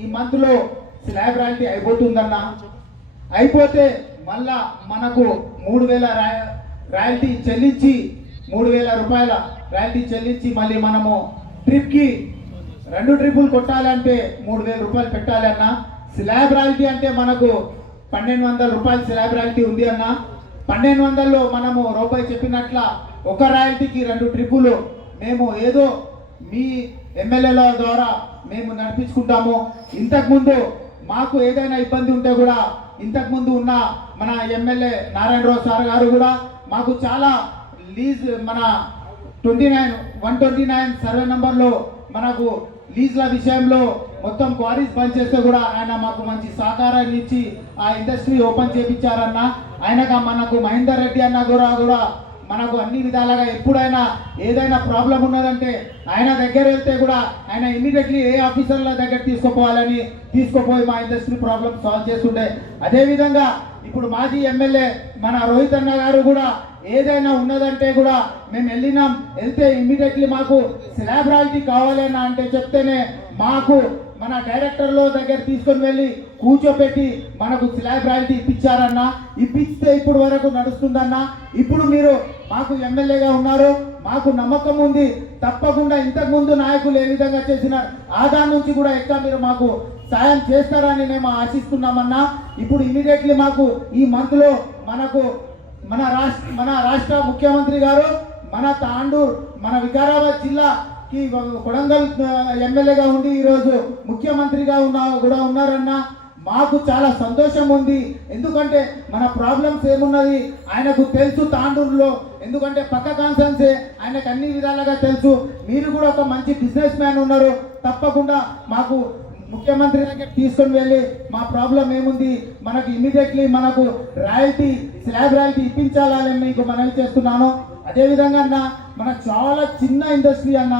ఈ మంత్లో స్లాబ్ రాయల్టీ అయిపోతుందన్న. అయిపోతే మళ్ళా మనకు 3000 రాయల్టీ చెల్లించి 3000 రూపాయల రాయల్టీ చెల్లించి మళ్ళీ మనము ట్రిప్కి 2 ట్రిప్పులు కొట్టాలంటే 3000 రూపాయలు పెట్టాలి అన్న. స్లాబ్ రాయల్టీ అంటే మనకు 1200 రూపాయలు స్లాబ్ రాయల్టీ ఉంది అన్న. 1200లో మనము రూపాయి చెప్పినట్ల ఒక రాయల్టీకి 2 ట్రిప్పులు మేము ఏదో మీ ఎమ్మెల్యేల ద్వారా మేము నడిపించుకుంటాము. ఇంతకుముందు మాకు ఏదైనా ఇబ్బంది ఉంటే కూడా ఇంతకుముందు ఉన్న మన ఎమ్మెల్యే నారాయణరావు సార్ గారు కూడా మాకు చాలా లీజ్ మన 129 సర్వే నంబర్లో మనకు లీజ్ల విషయంలో మొత్తం క్వారీస్ బంద్ చేస్తే కూడా ఆయన మాకు మంచి సహకారాన్ని ఇచ్చి ఆ ఇండస్ట్రీ ఓపెన్ చేయించారన్న. ఆయనగా మనకు మహేందర్ రెడ్డి అన్న కూడా మనకు అన్ని విధాలుగా ఎప్పుడైనా ఏదైనా ప్రాబ్లం ఉన్నదంటే ఆయన దగ్గర వెళ్తే కూడా ఆయన ఇమీడియట్లీ ఏ ఆఫీసర్ల దగ్గర తీసుకుపోయి మా ఇండస్ట్రీ ప్రాబ్లం సాల్వ్ చేస్తుండే. అదేవిధంగా ఇప్పుడు మాజీ ఎమ్మెల్యే మన రోహిత్ అన్న గారు కూడా ఏదైనా ఉన్నదంటే కూడా మేము వెళ్తే ఇమీడియట్లీ మాకు స్లాబ్ రాయల్టీ కావాలన్నా అంటే చెప్తేనే మాకు మన డైరెక్టర్లో దగ్గర తీసుకొని వెళ్ళి కూర్చోపెట్టి మనకు స్లాబ్ రాయల్టీ ఇప్పించారన్న. ఇప్పిస్తే ఇప్పుడు వరకు నడుస్తుందన్న. ఇప్పుడు మీరు మాకు ఎమ్మెల్యేగా ఉన్నారు, మాకు నమ్మకం ఉంది, తప్పకుండా ఇంతకుముందు నాయకులు ఏ విధంగా చేసినారు ఆదాయం నుంచి కూడా ఎక్కువ మీరు మాకు సాయం చేస్తారని మేము ఆశిస్తున్నామన్నా. ఇప్పుడు ఇమీడియట్లీ మాకు ఈ మంత్లో మనకు మన రాష్ట్ర ముఖ్యమంత్రి గారు మన తాండూరు మన వికారాబాద్ జిల్లాకి కొడంగల్ ఎమ్మెల్యేగా ఉండి ఈరోజు ముఖ్యమంత్రిగా ఉన్నారన్న. మాకు చాలా సంతోషం ఉంది, ఎందుకంటే మన ప్రాబ్లమ్స్ ఏమున్నది ఆయనకు తెలుసు తాండూరులో, ఎందుకంటే పక్క కాన్సెన్సే ఆయనకు అన్ని విధాలుగా తెలుసు. మీరు కూడా ఒక మంచి బిజినెస్ మ్యాన్ ఉన్నారు, తప్పకుండా మాకు ముఖ్యమంత్రి దగ్గర తీసుకొని వెళ్ళి మా ప్రాబ్లం ఏముంది మనకు ఇమీడియట్లీ మనకు స్లాబ్ రాయల్టీ ఇప్పించాలని మీకు మనవి చేస్తున్నాను. అదేవిధంగా అన్న మనకు చాలా చిన్న ఇండస్ట్రీ అన్న,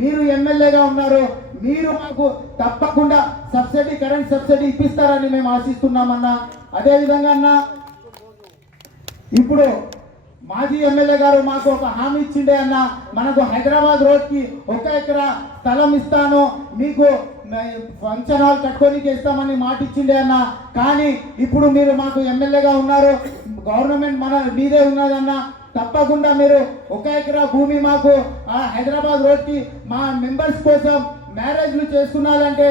మీరు ఎమ్మెల్యేగా ఉన్నారు, మీరు మాకు తప్పకుండా కరెంట్ సబ్సిడీ ఇప్పిస్తారని మేము ఆశిస్తున్నామన్నా. అదేవిధంగా అన్న ఇప్పుడు మాజీ ఎమ్మెల్యే గారు మాకు ఒక హామీ ఇచ్చిండే అన్న, మనకు హైదరాబాద్ రోడ్కి 1 ఎకరా స్థలం ఇస్తాను, మీకు ఫంక్షన్ హాల్ కట్టుకోనికి ఇస్తామని మాట ఇచ్చిండే అన్న. కానీ ఇప్పుడు మీరు మాకు ఎమ్మెల్యేగా ఉన్నారు, గవర్నమెంట్ మీదే ఉన్నదన్న, తప్పకుండా మీరు 1 ఎకరా భూమి మాకు ఆ హైదరాబాద్ రోడ్కి మా మెంబర్స్ కోసం మ్యారేజ్లు చేసుకున్నారంటే,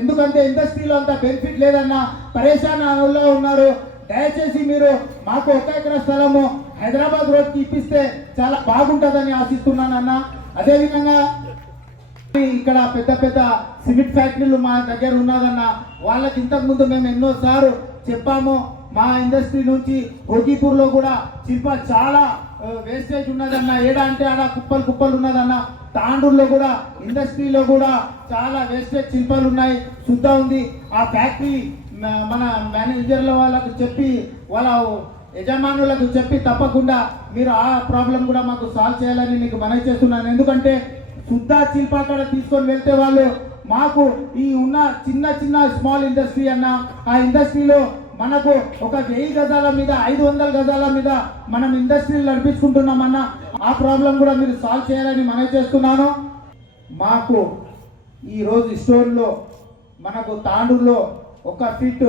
ఎందుకంటే ఇండస్ట్రీలో అంత బెనిఫిట్ లేదన్న, పరేషాన్లో ఉన్నారు. దయచేసి మీరు మాకు 1 ఎకరా స్థలము హైదరాబాద్ రోడ్కి ఇప్పిస్తే చాలా బాగుంటుందని ఆశిస్తున్నానన్న. అదేవిధంగా ఇక్కడ పెద్ద సిమెంట్ ఫ్యాక్టరీలు మా దగ్గర ఉన్నదన్న, వాళ్ళకి ఇంతకుముందు మేము ఎన్నోసార్లు చెప్పాము. మా ఇండస్ట్రీ నుంచి గోకీపూర్లో కూడా చాలా వేస్టేజ్ ఉన్నదన్న, ఏడా అంటే ఆడ కుప్పలు ఉన్నదన్న. తాండూరులో కూడా ఇండస్ట్రీలో కూడా చాలా వేస్టేజ్ శిల్పాలు ఉన్నాయి, శుద్ధ ఉంది. ఆ ఫ్యాక్టరీ మన మేనేజర్ల వాళ్ళకు చెప్పి వాళ్ళ యజమానులకు చెప్పి తప్పకుండా మీరు ఆ ప్రాబ్లం కూడా మాకు సాల్వ్ చేయాలని మీకు మనవి చేస్తున్నాను. ఎందుకంటే శుద్ధ శిల్పాకాడ తీసుకొని వెళ్తే వాళ్ళు మాకు ఈ ఉన్న చిన్న స్మాల్ ఇండస్ట్రీ అన్న, ఆ ఇండస్ట్రీలో మనకు ఒక 1000 గజాల మీద 500 గజాల మీద మనం ఇండస్ట్రీలు నడిపించుకుంటున్నామన్నా. ఆ ప్రాబ్లం కూడా మీరు సాల్వ్ చేయాలని మనవి చేస్తున్నాను. మాకు ఈరోజు స్టోర్లో మనకు తాండూరులో 1 ఫీట్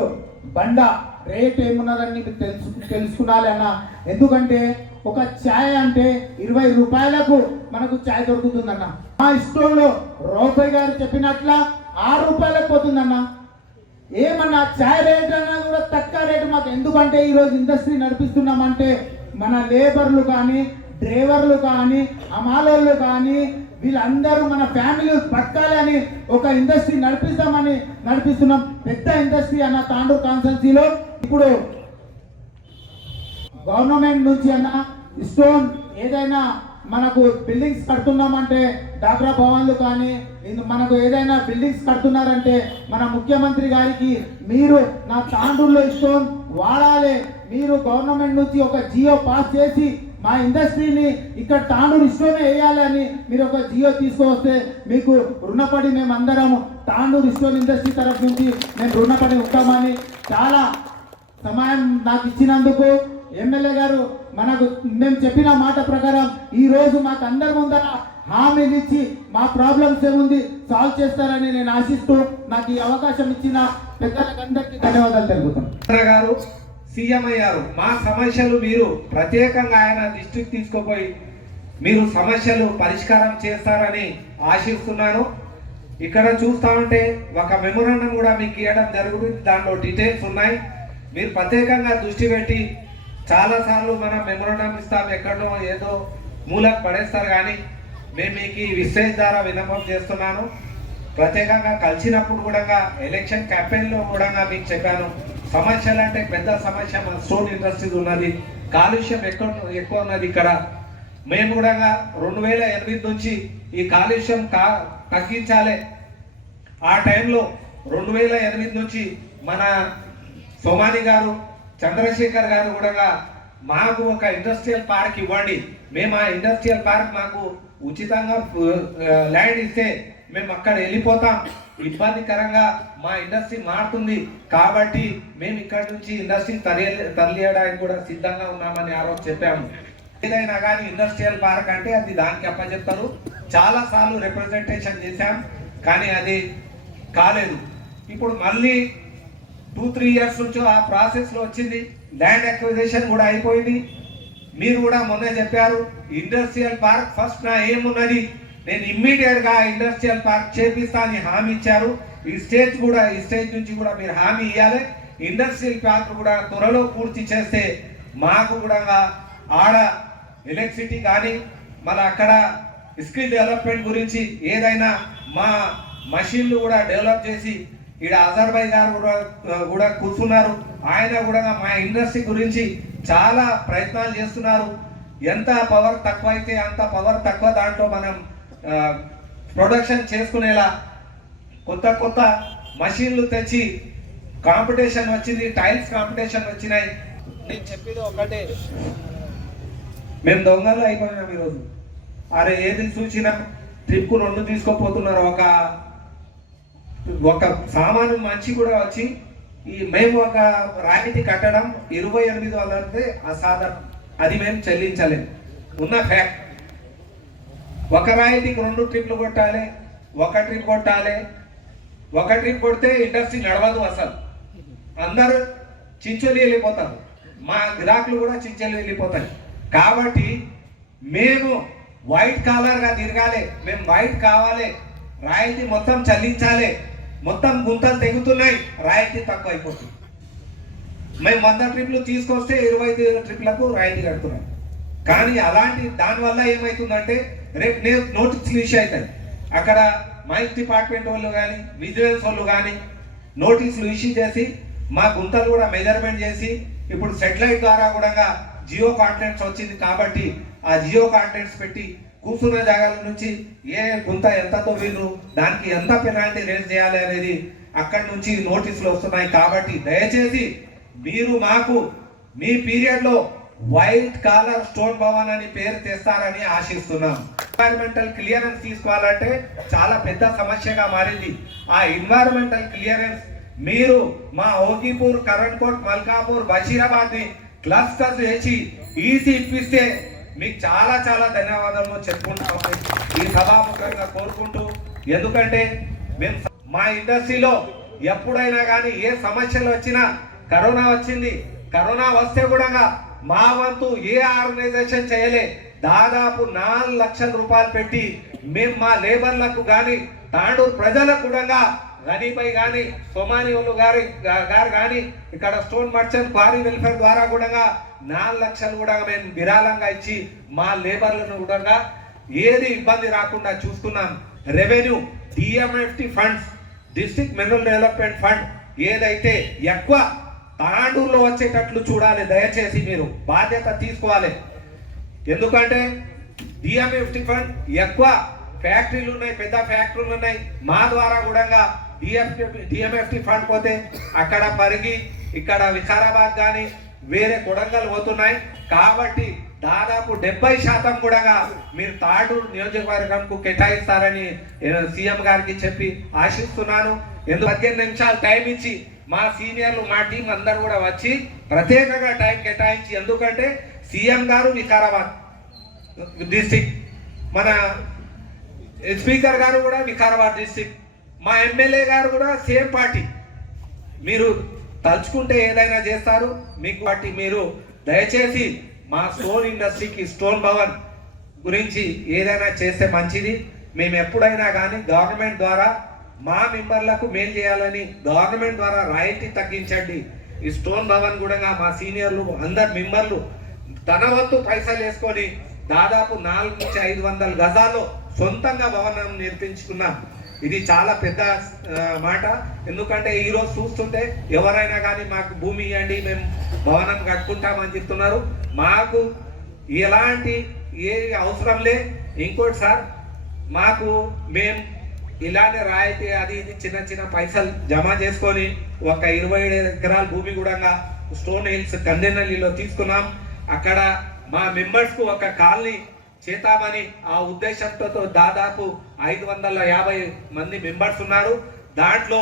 బండ రేట్ ఏమున్నదని మీకు తెలుసుకున్నాలి అన్న. ఎందుకంటే ఒక ఛాయ్ అంటే 20 రూపాయలకు మనకు ఛాయ్ దొరుకుతుందన్న. మా స్టోర్లో రూపాయి గారు చెప్పినట్ల 6 రూపాయలకు పోతుందన్న. ఏమన్నా ఛాయ్ రేట్ అన్నా కూడా తక్కువ రేటు మాకు. ఎందుకంటే ఈరోజు ఇండస్ట్రీ నడిపిస్తున్నామంటే మన లేబర్లు కానీ, డ్రైవర్లు కానీ, అమాలోళ్ళు కానీ వీళ్ళందరూ మన ఫ్యామిలీ బతకాలి అని ఒక ఇండస్ట్రీ నడిపిస్తున్నాం. పెద్ద ఇండస్ట్రీ అన్న తాండూరు కాన్స్టిట్యున్సీలో. ఇప్పుడు గవర్నమెంట్ నుంచి అన్న స్టోన్ ఏదైనా మనకు బిల్డింగ్స్ కడుతున్నామంటే డాక్రా భవన్లు కానీ మనకు ఏదైనా బిల్డింగ్స్ కడుతున్నారంటే మన ముఖ్యమంత్రి గారికి మీరు నా తాండూరులో స్టోన్ వాడాలి, మీరు గవర్నమెంట్ నుంచి ఒక జియో పాస్ చేసి మా ఇండస్ట్రీని ఇక్కడ తాండూరు స్టోన్ వేయాలి అని మీరు ఒక జియో తీసుకువస్తే మీకు రుణపడి మేమందరం తాండూరు స్టోన్ ఇండస్ట్రీ తరఫు నుంచి మేము రుణపడి ఉంటామని చాలా సమయం నాకు ఇచ్చినందుకు ఎమ్మెల్యే గారు మనకు మేము చెప్పిన మాట ప్రకారం ఈ రోజు మాకు అందరి ముందర హామీలు ఇచ్చి మా ప్రాబ్లమ్స్ ఏముంది సాల్వ్ చేస్తారని నేను ఆశిస్తూ నాకు ఈ అవకాశం ఇచ్చిన పెద్దలందరికీ ధన్యవాదాలు తెలుపుతున్నాను. గారు సీఎం అయ్యారు, మా సమస్యలు మీరు ప్రత్యేకంగా ఆయన దృష్టికి తీసుకుపోయి మీరు సమస్యలు పరిష్కారం చేస్తారని ఆశిస్తున్నాను. ఇక్కడ చూస్తా ఉంటే ఒక మెమోరాండం కూడా మీకు ఇవ్వడం జరుగుతుంది, దాంట్లో డీటెయిల్స్ ఉన్నాయి. మీరు ప్రత్యేకంగా దృష్టి పెట్టి చాలాసార్లు మనం మెమోరాండం ఇస్తాం, ఎక్కడో ఏదో మూలకు పడేస్తారు, కానీ మేము మీకు ఈ విషయం ద్వారా విన్నపం చేస్తున్నాను. ప్రత్యేకంగా కలిసినప్పుడు కూడా ఎలక్షన్ క్యాంపెయిన్లో కూడా మీకు చెప్పాను, సమస్యలు అంటే పెద్ద సమస్య మన స్టోన్ ఇండస్ట్రీ ఉన్నది, కాలుష్యం ఎక్కువ ఉన్నది ఇక్కడ. మేము కూడా 2008 నుంచి ఈ కాలుష్యం తగ్గించాలి. ఆ టైంలో 2008 నుంచి మన సోమాని గారు, చంద్రశేఖర్ గారు కూడా మాకు ఒక ఇండస్ట్రియల్ పార్క్ ఇవ్వండి, మేము ఆ ఇండస్ట్రియల్ పార్క్ మాకు ఉచితంగా ల్యాండ్ ఇస్తే మేము అక్కడ వెళ్ళిపోతాం, ఇబ్బందికరంగా మా ఇండస్ట్రీ మారుతుంది కాబట్టి మేము ఇక్కడ నుంచి ఇండస్ట్రీ తరలియడానికి కూడా సిద్ధంగా ఉన్నామని ఆ రోజు చెప్పాము. ఏదైనా కానీ ఇండస్ట్రియల్ పార్క్ అంటే అది దానికి అప్పచెప్తారు. చాలాసార్లు రిప్రజెంటేషన్ చేశాం కానీ అది కాలేదు. ఇప్పుడు మళ్ళీ 2-3 ఇయర్స్ నుంచి ఆ ప్రాసెస్లో వచ్చింది, ల్యాండ్ అక్విజిషన్ కూడా అయిపోయింది. మీరు కూడా మొన్న చెప్పారు ఇండస్ట్రియల్ పార్క్ ఫస్ట్ నా ఏమున్నది, నేను ఇమ్మీడియట్గా ఇండస్ట్రియల్ పార్క్ చేపిస్తా అని హామీ ఇచ్చారు. ఈ స్టేజ్ నుంచి కూడా మీరు హామీ ఇవ్వాలి. ఇండస్ట్రియల్ పార్క్ కూడా త్వరలో పూర్తి చేస్తే మాకు కూడా ఆడ ఎలక్ట్రిసిటీ కానీ మన అక్కడ స్కిల్ డెవలప్మెంట్ గురించి ఏదైనా మా మషిన్లు కూడా డెవలప్ చేసి ఇక్కడ అజర్బాయ్ గారు కూడా కూర్చున్నారు, ఆయన కూడా మా ఇండస్ట్రీ గురించి చాలా ప్రయత్నాలు చేస్తున్నారు. ఎంత పవర్ తక్కువ అయితే అంత పవర్ తక్కువ దాంట్లో మనం ప్రొడక్షన్ చేసుకునేలా కొత్త మషిన్లు తెచ్చి కాంపిటీషన్ వచ్చింది, టైల్స్ కాంపిటీషన్ వచ్చినాయి. నేను చెప్పేది ఒకటే, మేము దొంగలు అయిపోయినాం ఈరోజు. అరే ఏది చూసినా ట్రిప్కు 2 తీసుకోపోతున్నారు. ఒక సామాను మంచి కూడా వచ్చి మేము ఒక రాయితీ కట్టడం 2800 అంటే అసాధారణం, అది మేము చెల్లించలేము, ఉన్న ఫ్యాక్ట్. ఒక రాయితీకి 2 ట్రిప్లు కొట్టాలి, ఒక ట్రిప్ కొట్టాలి. ఒక ట్రిప్ కొడితే ఇండస్ట్రీ నడవదు, అసలు అందరూ చించలి వెళ్ళిపోతారు, మా గిరాకులు కూడా చించలి వెళ్ళిపోతాయి. కాబట్టి మేము వైట్ కాలర్గా తిరగాలి, మేము వైట్ కావాలి, రాయితీ మొత్తం చెల్లించాలి. మొత్తం గుంతలు తెగుతున్నాయి, రాయితీ తక్కువ అయిపోతుంది. మేము 100 ట్రిప్లు తీసుకొస్తే 25 ట్రిప్లకు రాయితీ కడుతున్నాం. కానీ అలాంటి దానివల్ల ఏమవుతుందంటే రేపు నోటీసులు ఇష్యూ అవుతాయి. అక్కడ మైన్స్ డిపార్ట్మెంట్ వాళ్ళు కానీ విజిలెన్స్ వాళ్ళు కానీ నోటీసులు ఇష్యూ చేసి మా గుంతలు కూడా మెజర్మెంట్ చేసి, ఇప్పుడు సెటిలైట్ ద్వారా కూడా జియో కాంటెంట్స్ వచ్చింది కాబట్టి ఆ జియో కాంటెంట్స్ పెట్టి కూర్చున్న జాగాల నుంచి ఏ గుంత ఎంతతో వీళ్ళు దానికి ఎంత పెనాల్టీ రేజ్ చేయాలి అనేది అక్కడి నుంచి నోటీసులు వస్తున్నాయి. కాబట్టి దయచేసి మీరు మాకు మీ పీరియడ్లో వైట్ కాలర్ స్టోన్ భవన్ అని పేరు తెస్తారని ఆశిస్తున్నాం. ఎన్వైరన్మెంటల్ క్లియరెన్స్ తీసుకోవాలంటే చాలా పెద్ద సమస్యగా మారింది. ఆ ఎన్వైరన్మెంటల్ క్లియరెన్స్ మీరు మా ఓకీపూర్, కరణ్కోట్, మల్కాపూర్, బషీరాబాద్ని క్లస్టర్స్ వేసి ఈసీ ఇప్పిస్తే మీకు చాలా ధన్యవాదాలు చెప్పుకుంటాము ఈ సభాముఖంగా కోరుకుంటూ. ఎందుకంటే మేము మా ఇండస్ట్రీలో ఎప్పుడైనా కానీ ఏ సమస్యలు వచ్చినా కరోనా వచ్చింది. కరోనా వస్తే కూడా మా వంతు ఏ ఆర్గనైజేషన్ చేయలే. దాదాపు 4 లక్షల రూపాయలు పెట్టి మేము మా లేబర్లకు కానీ తాండూరు ప్రజలకు కూడా గనీపై కానీ సోమానియోలు గారు కానీ ఇక్కడ స్టోన్ మర్చెంట్ క్వారీ వెల్ఫేర్ ద్వారా కూడా 4 లక్షలు కూడా మేము విరాళంగా ఇచ్చి మా లేబర్లను కూడా ఏది ఇబ్బంది రాకుండా చూస్తున్నాం. Revenue DMFT funds, district mineral development fund ఏదైతే ఎక్కువ తాండూరులో వచ్చేటట్లు చూడాలి. దయచేసి మీరు బాధ్యత తీసుకోవాలి. ఎందుకంటే డిఎంఎఫ్టి ఫండ్ ఎక్కువ ఫ్యాక్టరీలు ఉన్నాయి, పెద్ద ఫ్యాక్టరీలు ఉన్నాయి. మా ద్వారా కూడా డిఎంఎఫ్టి ఫండ్ పోతే అక్కడ పరిగి ఇక్కడ వికారాబాద్ కానీ వేరే కొడంగల్ పోతున్నాయి. కాబట్టి దాదాపు 70% కూడా మీరు తాండూరు నియోజకవర్గంకు కేటాయిస్తారని సీఎం గారికి చెప్పి ఆశిస్తున్నాను. 15 నిమిషాలు టైం ఇచ్చి మా సీనియర్లు మా టీం అందరు కూడా వచ్చి ప్రత్యేకంగా టైం కేటాయించి, ఎందుకంటే సీఎం గారు వికారాబాద్ డిస్టిక్, మన స్పీకర్ గారు కూడా వికారాబాద్ డిస్టిక్, మా ఎమ్మెల్యే గారు కూడా సేమ్ పార్టీ. మీరు తలుచుకుంటే ఏదైనా చేస్తారు. మీకు పార్టీ మీరు దయచేసి మా స్టోన్ ఇండస్ట్రీకి స్టోన్ భవన్ గురించి ఏదైనా చేస్తే మంచిది. మేము ఎప్పుడైనా కానీ గవర్నమెంట్ ద్వారా మా మెంబర్లకు మేలు చేయాలని గవర్నమెంట్ ద్వారా రాయల్టీ తగ్గించండి. ఈ స్టోన్ భవన్ కూడా మా సీనియర్లు అందరు మెంబర్లు తన వంతు పైసలు వేసుకొని దాదాపు 400 నుంచి 500 గజాల్లో సొంతంగా భవనం నిర్మించుకున్నాం. ఇది చాలా పెద్ద మాట. ఎందుకంటే ఈరోజు చూస్తుంటే ఎవరైనా కానీ మాకు భూమి ఇవ్వండి, మేము భవనం కట్టుకుంటామని చెప్తున్నారు. మాకు ఎలాంటి ఏ అవసరం లే. ఇంకోటి సార్, మాకు మేము ఇలానే రాయితీ అది ఇది చిన్న చిన్న పైసలు జమ చేసుకొని ఒక 27 ఎకరాల భూమి కూడా స్టోన్ హిల్స్ కందెనల్లిలో తీసుకున్నాం. అక్కడ మా మెంబర్స్కు ఒక కాలనీ చేతామని ఆ ఉద్దేశంతో దాదాపు 550 మంది మెంబర్స్ ఉన్నారు. దాంట్లో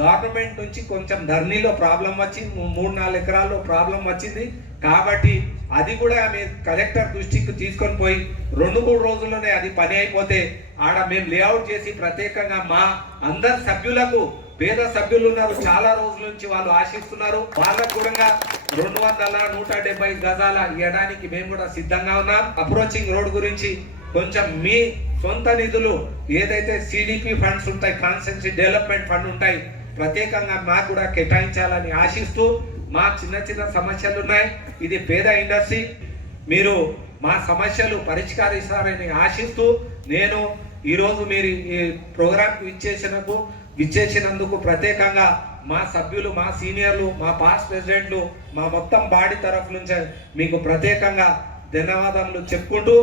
గవర్నమెంట్ నుంచి కొంచెం ధర్నీలో ప్రాబ్లం వచ్చి 3-4 ఎకరాల్లో ప్రాబ్లం వచ్చింది. కాబట్టి అది కూడా మేము కలెక్టర్ దృష్టికి తీసుకొని పోయి 2-3 రోజుల్లోనే అది పని అయిపోతే ఆడ మేము లేఅవుట్ చేసి ప్రత్యేకంగా మా అందరి సభ్యులకు, పేద సభ్యులు ఉన్నారు చాలా రోజుల నుంచి వాళ్ళు ఆశిస్తున్నారు, వాళ్ళకు కూడా 200-170 గజాల ఇవ్వడానికి మేము కూడా సిద్ధంగా ఉన్నాం. అప్రోచింగ్ రోడ్ గురించి కొంచెం మీ సొంత నిధులు ఏదైతే సిడిపి ఫండ్స్ ఉంటాయి, కాన్స్టిట్యూన్సీ డెవలప్మెంట్ ఫండ్ ఉంటాయి, ప్రత్యేకంగా మాకు కూడా కేటాయించాలని ఆశిస్తూ, మా చిన్న చిన్న సమస్యలు ఉన్నాయి. ఇది పేద ఇండస్ట్రీ, మీరు మా సమస్యలు పరిష్కరిస్తారని ఆశిస్తూ నేను ఈరోజు మీరు ఈ ప్రోగ్రాంకు విచ్చేసినందుకు ప్రత్యేకంగా మా సభ్యులు, మా సీనియర్లు, మా పాస్ట్ ప్రెసిడెంట్లు, మా మొత్తం బాడీ తరఫు నుంచి మీకు ప్రత్యేకంగా ధన్యవాదాలు చెప్పుకుంటూ,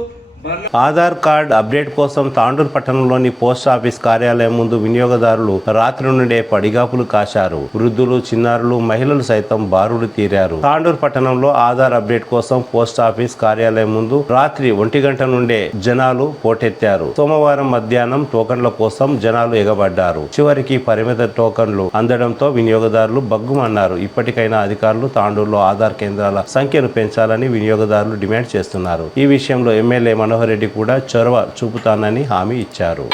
ఆధార్ కార్డ్ అప్డేట్ కోసం తాండూరు పట్టణంలోని పోస్ట్ ఆఫీస్ కార్యాలయం ముందు వినియోగదారులు రాత్రి నుండే పడిగాపులు కాశారు. వృద్ధులు, చిన్నారులు, మహిళలు సైతం బారులు తీరారు. తాండూరు పట్టణంలో ఆధార్ అప్డేట్ కోసం పోస్ట్ ఆఫీస్ కార్యాలయం ముందు రాత్రి 1 గంట నుండే జనాలు పోటెత్తారు. సోమవారం మధ్యాహ్నం టోకన్ల కోసం జనాలు ఎగబడ్డారు. చివరికి పరిమిత టోకన్లు అందడంతో వినియోగదారులు బగ్గుమన్నారు. ఇప్పటికైనా అధికారులు తాండూరులో ఆధార్ కేంద్రాల సంఖ్యను పెంచాలని వినియోగదారులు డిమాండ్ చేస్తున్నారు. ఈ విషయంలో ఎమ్మెల్యే మనోహర్ రెడ్డి కూడా చొరవ చూపుతానని హామీ ఇచ్చారు.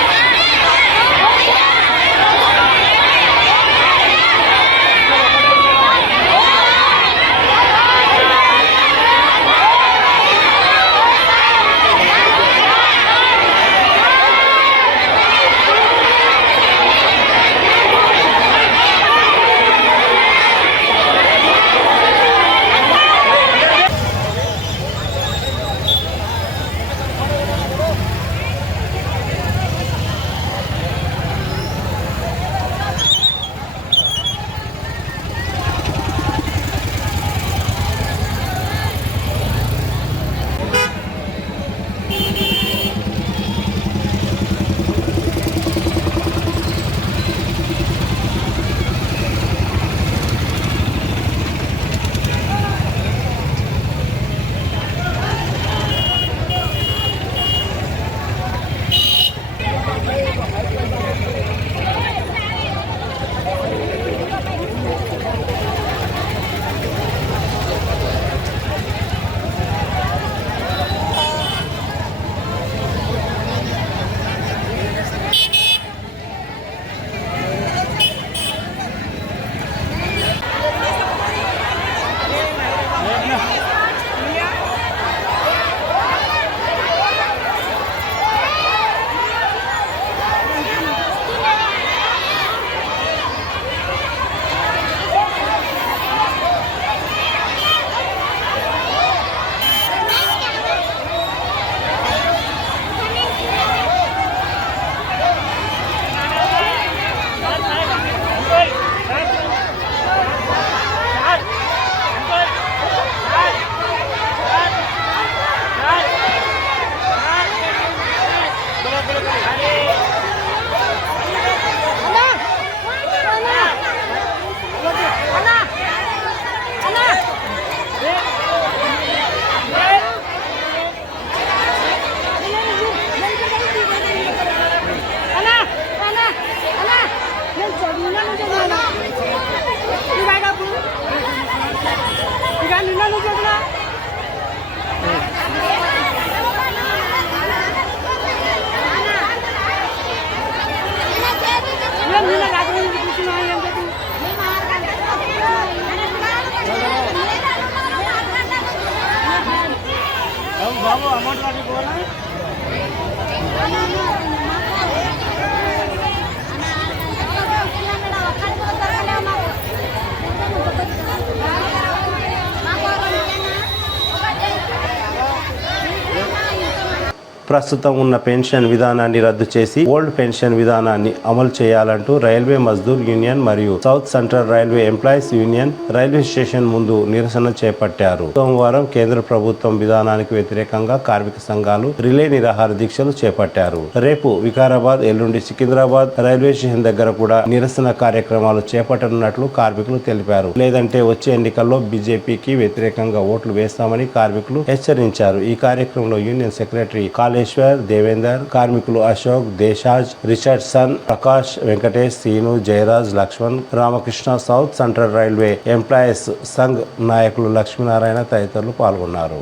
ప్రస్తుతం ఉన్న పెన్షన్ విధానాన్ని రద్దు చేసి ఓల్డ్ పెన్షన్ విధానాన్ని అమలు చేయాలంటూ రైల్వే మజ్దూర్ యూనియన్ మరియు south central railway employees union railway station ముందు నిరసన చేపట్టారు. సోమవారం కేంద్ర ప్రభుత్వం విధానానికి వ్యతిరేకంగా కార్మిక సంఘాలు రిలే నిరాహార దీక్షలు చేపట్టారు. రేపు వికారాబాద్, ఎల్లుండి సికింద్రాబాద్ రైల్వే స్టేషన్ దగ్గర కూడా నిరసన కార్యక్రమాలు చేపట్టనున్నట్లు కార్మికులు తెలిపారు. లేదంటే వచ్చే ఎన్నికల్లో బీజేపీకి వ్యతిరేకంగా ఓట్లు వేస్తామని కార్మికులు హెచ్చరించారు. ఈ కార్యక్రమంలో యూనియన్ సెక్రటరీ కాళేశ్వర్, దేవేందర్, కార్మికులు Ashok, Deshaj, Richardson, Prakash, Venkatesh, Seenu, Jayaraj, Laxman, Ramakrishna, south central railway employees Sangh నాయకులు లక్ష్మీనారాయణ తదితరులు పాల్గొన్నారు.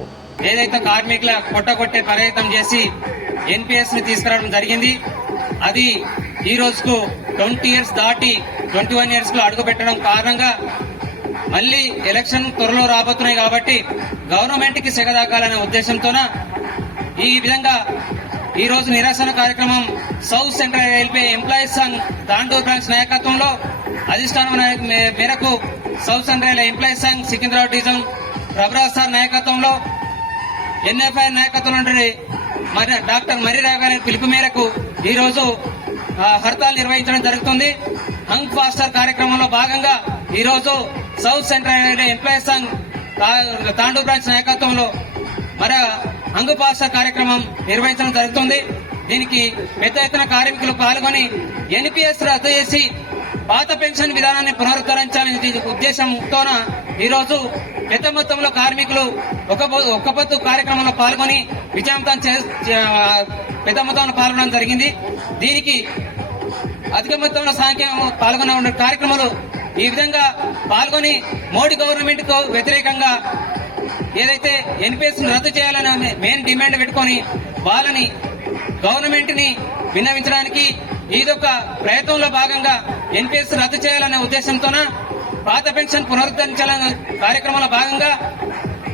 ఏదైతే కార్మికుల కొట్టగొట్టే ప్రయత్నం చేసి ఎన్పిఎస్ ని తీసుకురావడం జరిగింది, అది ఈ రోజుకు 20 ఇయర్స్ దాటి 21 ఇయర్స్ లో అడుగు పెట్టడం కారణంగా మళ్ళీ ఎలక్షన్ త్వరలో రాబోతున్నాయి కాబట్టి గవర్నమెంట్ కి సెగదాకాలనే ఉద్దేశంతోన ఈ విధంగా ఈ రోజు నిరసన కార్యక్రమం south central railway employees Sangh Tandur branch నాయకత్వంలో అధిష్టానం మేరకు south central railway employees Sangh Secunderabad division Prabharaj sir నాయకత్వంలో ఎన్ఎఫ్ఐ నాయకత్వంలో మరి డాక్టర్ మర్రిరావు గారి పిలుపు మేరకు ఈ రోజు హర్తాల్ నిర్వహించడం జరుగుతుంది. హంగ్ ఫాస్టర్ కార్యక్రమంలో భాగంగా ఈ రోజు south central railway employees Sangh Tandur branch నాయకత్వంలో మరి హంగ్ ఫాస్టర్ కార్యక్రమం నిర్వహించడం జరుగుతుంది. దీనికి పెద్ద ఎత్తున కార్మికులు పాల్గొని ఎన్పిఎస్ రద్దు చేసి పాత పెన్షన్ విధానాన్ని పునరుద్ధరించాలనే ఉద్దేశంతోన ఈ రోజు పెద్ద మొత్తంలో కార్మికులు ఒక్క పొద్దు కార్యక్రమంలో పాల్గొని విజయవంతం పెద్ద మొత్తంలో పాల్గొనడం జరిగింది. దీనికి అధిక మొత్తంలో సంఖ్యలో పాల్గొన్న కార్యక్రమాలు ఈ విధంగా పాల్గొని మోడీ గవర్నమెంట్ కు వ్యతిరేకంగా ఏదైతే ఎన్పిఎస్ రద్దు చేయాలని మెయిన్ డిమాండ్ పెట్టుకొని వాళ్ళని గవర్నమెంట్ ని విన్నవించడానికి ఇదొక ప్రయత్నంలో భాగంగా ఎన్పిఎస్ రద్దు చేయాలనే ఉద్దేశంతోన పాత పెన్షన్ పునరుద్ధరించాలనే కార్యక్రమంలో భాగంగా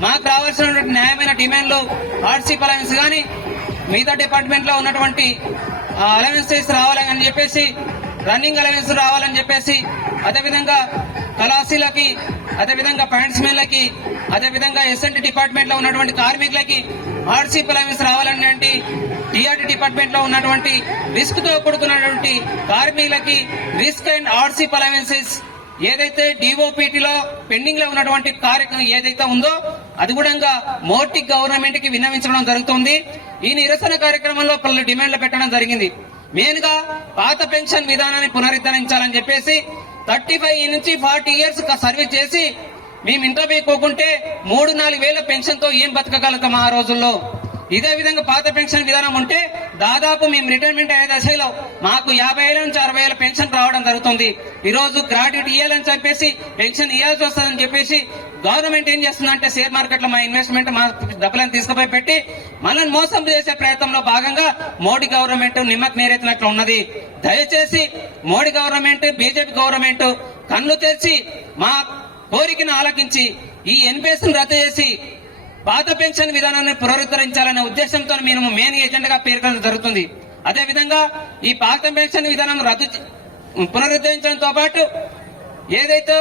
మాకు రావాల్సినటువంటి న్యాయమైన డిమాండ్లు ఆర్సీ అలవెన్స్ కానీ మిగతా డిపార్ట్మెంట్ లో ఉన్నటువంటి అలవెన్సెస్ రావాలని చెప్పేసి, రన్నింగ్ అలవెన్స్ రావాలని చెప్పేసి, అదేవిధంగా కళాశీలకి, అదేవిధంగా ప్యాంట్స్ మెన్లకి, అదేవిధంగా ఎస్ఎన్టీ డిపార్ట్మెంట్ లో ఉన్నటువంటి కార్మికులకి ఆర్సీ అలవెన్స్ రావాలనేటువంటి, టీఆర్టీ డిపార్ట్మెంట్ లో ఉన్నటువంటి రిస్క్ తో కూడుకున్నటువంటి కార్మికులకి రిస్క్ అండ్ ఆర్సీ అలవెన్సెస్ ఏదైతే డిఓపిటిలో పెండింగ్ లో ఉన్నటువంటి కార్యక్రమం ఏదైతే ఉందో అది కూడా మోడీ గవర్నమెంట్ కి విన్నవించడం జరుగుతుంది. ఈ నిరసన కార్యక్రమంలో పలు డిమాండ్లు పెట్టడం జరిగింది. మెయిన్ గా పాత పెన్షన్ విధానాన్ని పునరుద్ధరించాలని చెప్పేసి 35 నుంచి 40 ఇయర్స్ సర్వీస్ చేసి మేము ఇంట్లో పోకుంటే 3-4 వేల పెన్షన్ తో ఏం బతకగలుగుతాం ఆ రోజుల్లో. ఇదే విధంగా పాత పెన్షన్ విధానం ఉంటే దాదాపు మేము రిటైర్మెంట్ అయ్యే దశలో మాకు 50,000 నుంచి 60,000 పెన్షన్ రావడం జరుగుతుంది. ఈ రోజు గ్రాడ్యుయేట్ ఇవ్వాలని చెప్పేసి పెన్షన్ ఇవ్వాల్సి వస్తుందని చెప్పేసి గవర్నమెంట్ ఏం చేస్తుందంటే షేర్ మార్కెట్ లో మా ఇన్వెస్ట్మెంట్ మా డబ్బులను తీసుకుపోయి పెట్టి మనల్ని మోసం చేసే ప్రయత్నంలో భాగంగా మోడీ గవర్నమెంట్ నిమ్మకు నీరెత్తినట్లు ఉన్నది. దయచేసి మోడీ గవర్నమెంట్, బీజేపీ గవర్నమెంట్ కన్ను తెరిచి మా కోరికను ఆలకించి ఈ ఎన్పిఎస్ రద్దు చేసి పాత పెన్షన్ విధానాన్ని పునరుద్ధరించాలనే ఉద్దేశంతో మేము మెయిన్ ఏజెంట్ గా పేర్కొనడం జరుగుతుంది. అదేవిధంగా ఈ పాత పెన్షన్ విధానం పునరుద్ధరించడంతో పాటు ఏదైతే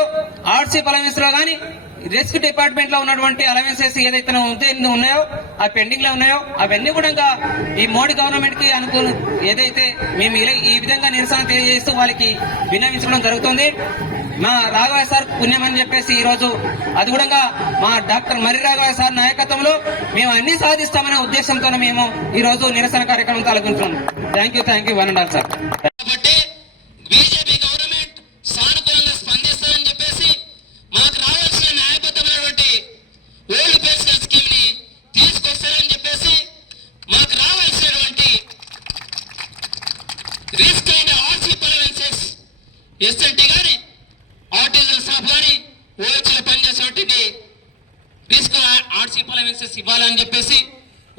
ఆర్సీ అలవెన్స్ లో గానీ రిస్క్ డిపార్ట్మెంట్ లో ఉన్నటువంటి అలవెన్సెస్ ఏదైతే ఉన్నాయో ఆ పెండింగ్ లో ఉన్నాయో అవన్నీ కూడా ఈ మోడీ గవర్నమెంట్ కి అనుకూలం ఏదైతే మేము ఈ విధంగా నిరసన తెలియజేస్తూ వాళ్ళకి విన్నవించడం జరుగుతుంది. మా రాఘవ సార్ పుణ్యం అని చెప్పేసి ఈ రోజు అది కూడా మా డాక్టర్ మర్రిరాఘవ సార్ నాయకత్వంలో మేము అన్ని సాధిస్తామనే ఉద్దేశంతో మేము ఈ రోజు నిరసన కార్యక్రమం పాల్గొంటున్నాం. Thank you 1 and all sir. కాబట్టి బీజేపీ గవర్నమెంట్ సానుకూలంగా స్పందిస్తుందని చెప్పేసి మాకు రావాల్సిన న్యాయబద్ధమైనటువంటి ఓల్డ్ పెన్షన్ స్కీమ్ ని తీసుకొస్తారని చెప్పేసి మాకు రావాల్సినటువంటి రిస్క్ అయిన ఆర్సీ అలవెన్సెస్ ఎస్ఎన్టీ గాని ఆర్టిజన్ స్టాఫ్ గాని ఓహెచ్లో పనిచేసేటువంటి రిస్క్ ఆర్సీ అలవెన్సెస్ ఇవ్వాలని చెప్పేసి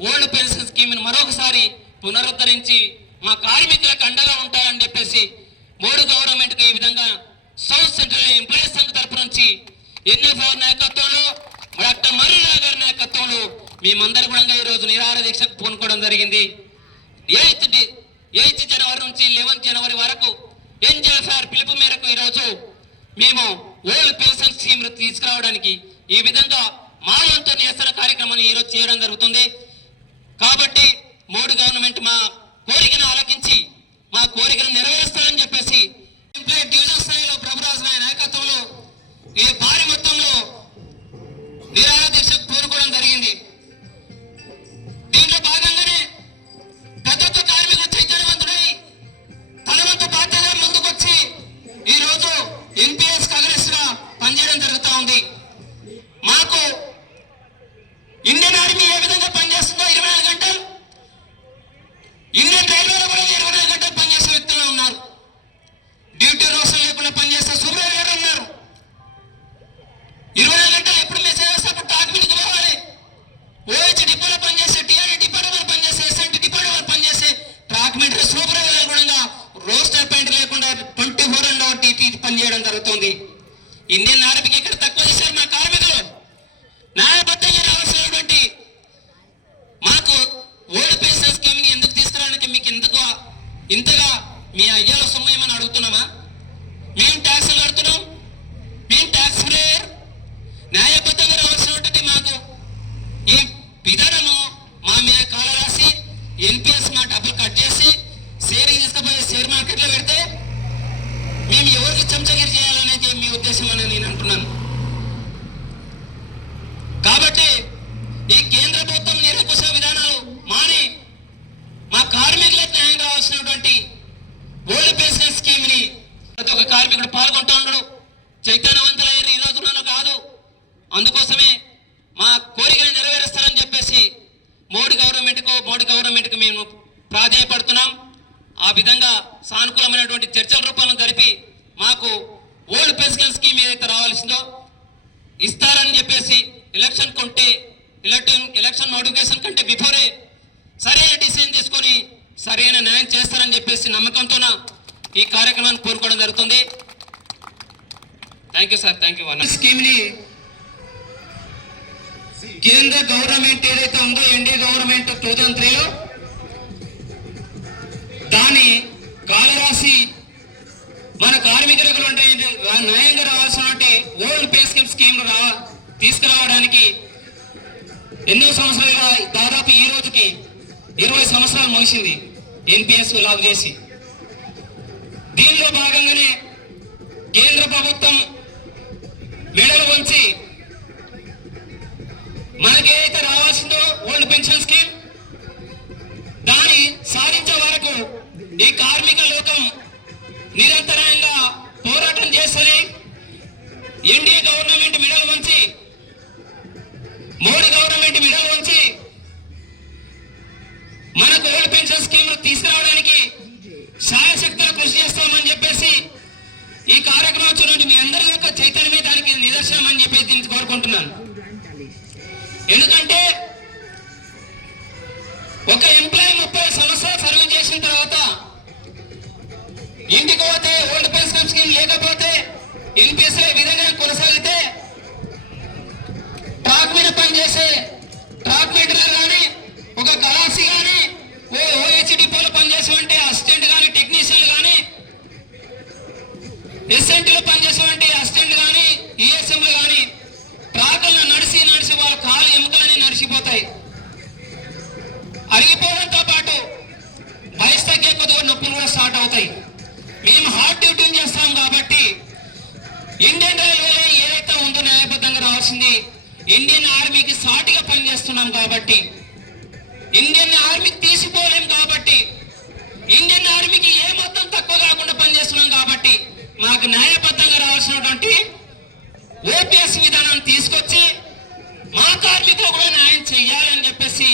ఓల్డ్ పెన్షన్ స్కీమ్ ని మరొకసారి పునరుద్ధరించి మా కార్మికులకు అండగా ఉంటారని చెప్పేసి మోడీ గవర్నమెంట్ కు ఈ విధంగా సౌత్ సెంట్రల్ ఎంప్లాయీస్ సంఘ తరపు నుంచి ఎన్ఎఫ్ఐ నాయకత్వంలో డాక్టర్ మర్రిరావు గారి నాయకత్వంలో మేమందరూ కూడా ఈరోజు నిరాహార దీక్షకు పూనుకోవడం జరిగింది. 8 జనవరి నుంచి 11 జనవరి వరకు ఎన్జేఎఫ్ఆర్ పిలుపు మేరకు ఈరోజు మేము ఓల్డ్ పెన్షన్ స్కీమ్ తీసుకురావడానికి ఈ విధంగా మా వంతు నిరసన కార్యక్రమాన్ని ఈరోజు చేయడం జరుగుతుంది. కాబట్టి మోడీ గవర్నమెంట్ మా కోరికను ఆలకించి మా కోరికను నెరవేరుస్తారని చెప్పేసి డివిజన్ స్థాయిలో ప్రభురాజు నాయన నాయకత్వంలో ఈ భారీ మొత్తంలో నిరాహార దీక్షకు పూనుకోవడం జరిగింది. దీంట్లో భాగంగానే ప్రతి ఒక్క కార్మికుడు చైతన్యవంతుడై తన వంతు బాధ్యతగా ముందుకొచ్చి ఈ రోజు ఎన్పిఎస్ కాంగ్రెస్ గా పనిచేయడం జరుగుతూ ఉంది. మాకు ఇండియన్ ఆర్మీ ఏ విధంగా పనిచేస్తుందో 24 గంటలు, ఇండియన్ రైల్వేలో కూడా 24 గంటలు పనిచేసే వ్యక్తులు ఉన్నారు. డ్యూటీ రోజులు లేకుండా పనిచేసే సూపర్వైజర్ ఉన్నారు. 24 గంటలు ఎప్పుడు మెసేజ్ వస్తే అప్పుడు డాక్యుమెంట్ పోవాలి. ఓహెచ్ డిపోలో పనిచేసే, టీఆర్ఏ డిపార్ట్మెంట్ పనిచేసే, ఎస్ఎన్టీ డిపార్ట్మెంట్ పనిచేసే డాక్యుమెంటరీ సూపర్వైజర్ కూడా రోస్టర్ పాయింట్ లేకుండా 24 పనిచేయడం జరుగుతుంది. ఇండియన్ ఆర్మీకి ఇక్కడ తక్కువ చేశారు మా కార్మికులు. న్యాయబద్ధంగా రావాల్సినటువంటి మాకు ఓల్డ్ పెన్షన్ స్కీమ్ ని ఎందుకు తీసుకురావడానికి మీకు ఎందుకు ఇంతగా మీ అయ్యాల సొమ్ము ఏమని అడుగుతున్నామా? మేము ట్యాక్సులు కడుతున్నాం, మేము ట్యాక్స్ పేయర్. న్యాయబద్ధంగా రావాల్సినటువంటి మాకు ఈ విధానము మా మీద కాల రాసి ఎన్పిఎస్ మా డబ్బులు కట్ చేసి షేరింగ్ తీసుకుపోయి షేర్ మార్కెట్లో పెడితే మేము ఎవరికి చెంచగిరి చేయాలనేది మీ ఉద్దేశం అని నేను అంటున్నాను. కాబట్టి ఈ కేంద్ర ప్రభుత్వం నిరంకుశ విధానాలు మాని మా కార్మికులకు న్యాయం రావాల్సినటువంటి ఓల్డ్ పెన్షన్ స్కీమ్ ని ప్రతి ఒక్క కార్మికుడు పాల్గొంటూ ఉండడు. చైతన్యవంతులయ్యారు ఈ రోజున కాదు. అందుకోసమే మా కోరికను నెరవేరుస్తారని చెప్పేసి మోడీ గవర్నమెంట్ కు మేము ప్రాధాన్యపడుతున్నాం. ఆ విధంగా సానుకూలమైనటువంటి చర్చల రూపంలో జరిపి మాకు ఓల్డ్ పెన్షన్ స్కీమ్ ఏదైతే రావాల్సిందో ఇస్తారని చెప్పేసి ఎలక్షన్ నోటిఫికేషన్ కంటే బిఫోరే సరైన డిసిజన్ తీసుకొని సరైన న్యాయం చేస్తారని చెప్పేసి నమ్మకంతోన ఈ కార్యక్రమాన్ని కోరుకోవడం జరుగుతుంది. Thank you sir, thank you. Scheme ని కేంద్ర గవర్నమెంట్ ఏదైతే ఉందో ఎన్డీఏ గవర్నమెంట్ 2003లో దాని కాలరాసి మన కార్మికులకు న్యాయంగా రావాల్సినటువంటి ఓల్డ్ పే స్కీమ్ తీసుకురావడానికి ఎన్నో సంవత్సరాలుగా దాదాపు ఈ రోజుకి 20 సంవత్సరాలు ముగిసింది ఎన్పిఎస్ లాగు చేసి. దీనిలో భాగంగానే కేంద్ర ప్రభుత్వం మెడలు వంచి మనకేదైతే రావాల్సిందో ఓల్డ్ పెన్షన్ స్కీమ్ దాన్ని సాధించే వరకు ఈ కార్మిక లోకం నిరంతరంగా పోరాటం చేస్తుంది. ఎన్డీఏ గవర్నమెంట్ మెడలు వంచి, మోడీ గవర్నమెంట్ మెడలు వంచి మనకు ఓల్డ్ పెన్షన్ స్కీమ్ తీసుకురావడానికి శాయశక్తిగా కృషి చేస్తామని చెప్పేసి ఈ కార్యక్రమం చూడండి. మీ అందరి యొక్క చైతన్యమే దానికి నిదర్శనం అని చెప్పేసి దీన్ని కోరుకుంటున్నాను. ఎందుకంటే ఒక ఎంప్లాయీ 30 సంవత్సరాలు సర్వీస్ చేసిన తర్వాత ఇంటికి పోతే ఓల్డ్ పెన్షన్ స్కీమ్ లేకపోతే ఎన్పిఎస్ విధంగా కొనసాగితే ట్రాక్ మీద పనిచేసే ట్రాక్ మెటీరియల్ కానీ ఒక గలాసి కానీ ఓహెచ్ డిపోలో పనిచేసేవంటి అసిస్టెంట్ కానీ టెక్నీషియన్లు కానీ ఎస్ఎన్టీలో పనిచేసేవంటి అసిస్టెంట్ కానీ ఈఎస్ఎంలు కానీ ట్రాకులను నడిచి వాళ్ళ కాలు ఎముకలని నడిచిపోతాయి. అరిగిపోవడంతో పాటు వయసు తగ్గే కొద్దిగా నొప్పులు కూడా స్టార్ట్ అవుతాయి. మేము హార్డ్ డ్యూటీని చేస్తాం కాబట్టి ఇండియన్ రైల్వేలో ఏదైతే ఉందో న్యాయబద్ధంగా రావాల్సింది ఇండియన్ ఆర్మీకి సాటిగా పనిచేస్తున్నాం కాబట్టి, ఇండియన్ ఆర్మీకి తీసిపోలేం కాబట్టి, ఇండియన్ ఆర్మీకి ఏ మొత్తం తక్కువ కాకుండా పనిచేస్తున్నాం కాబట్టి మాకు న్యాయబద్ధంగా రావాల్సినటువంటి ఓపీఎస్ విధానాన్ని తీసుకొచ్చి మా కార్మికులు కూడా న్యాయం చేయాలని చెప్పేసి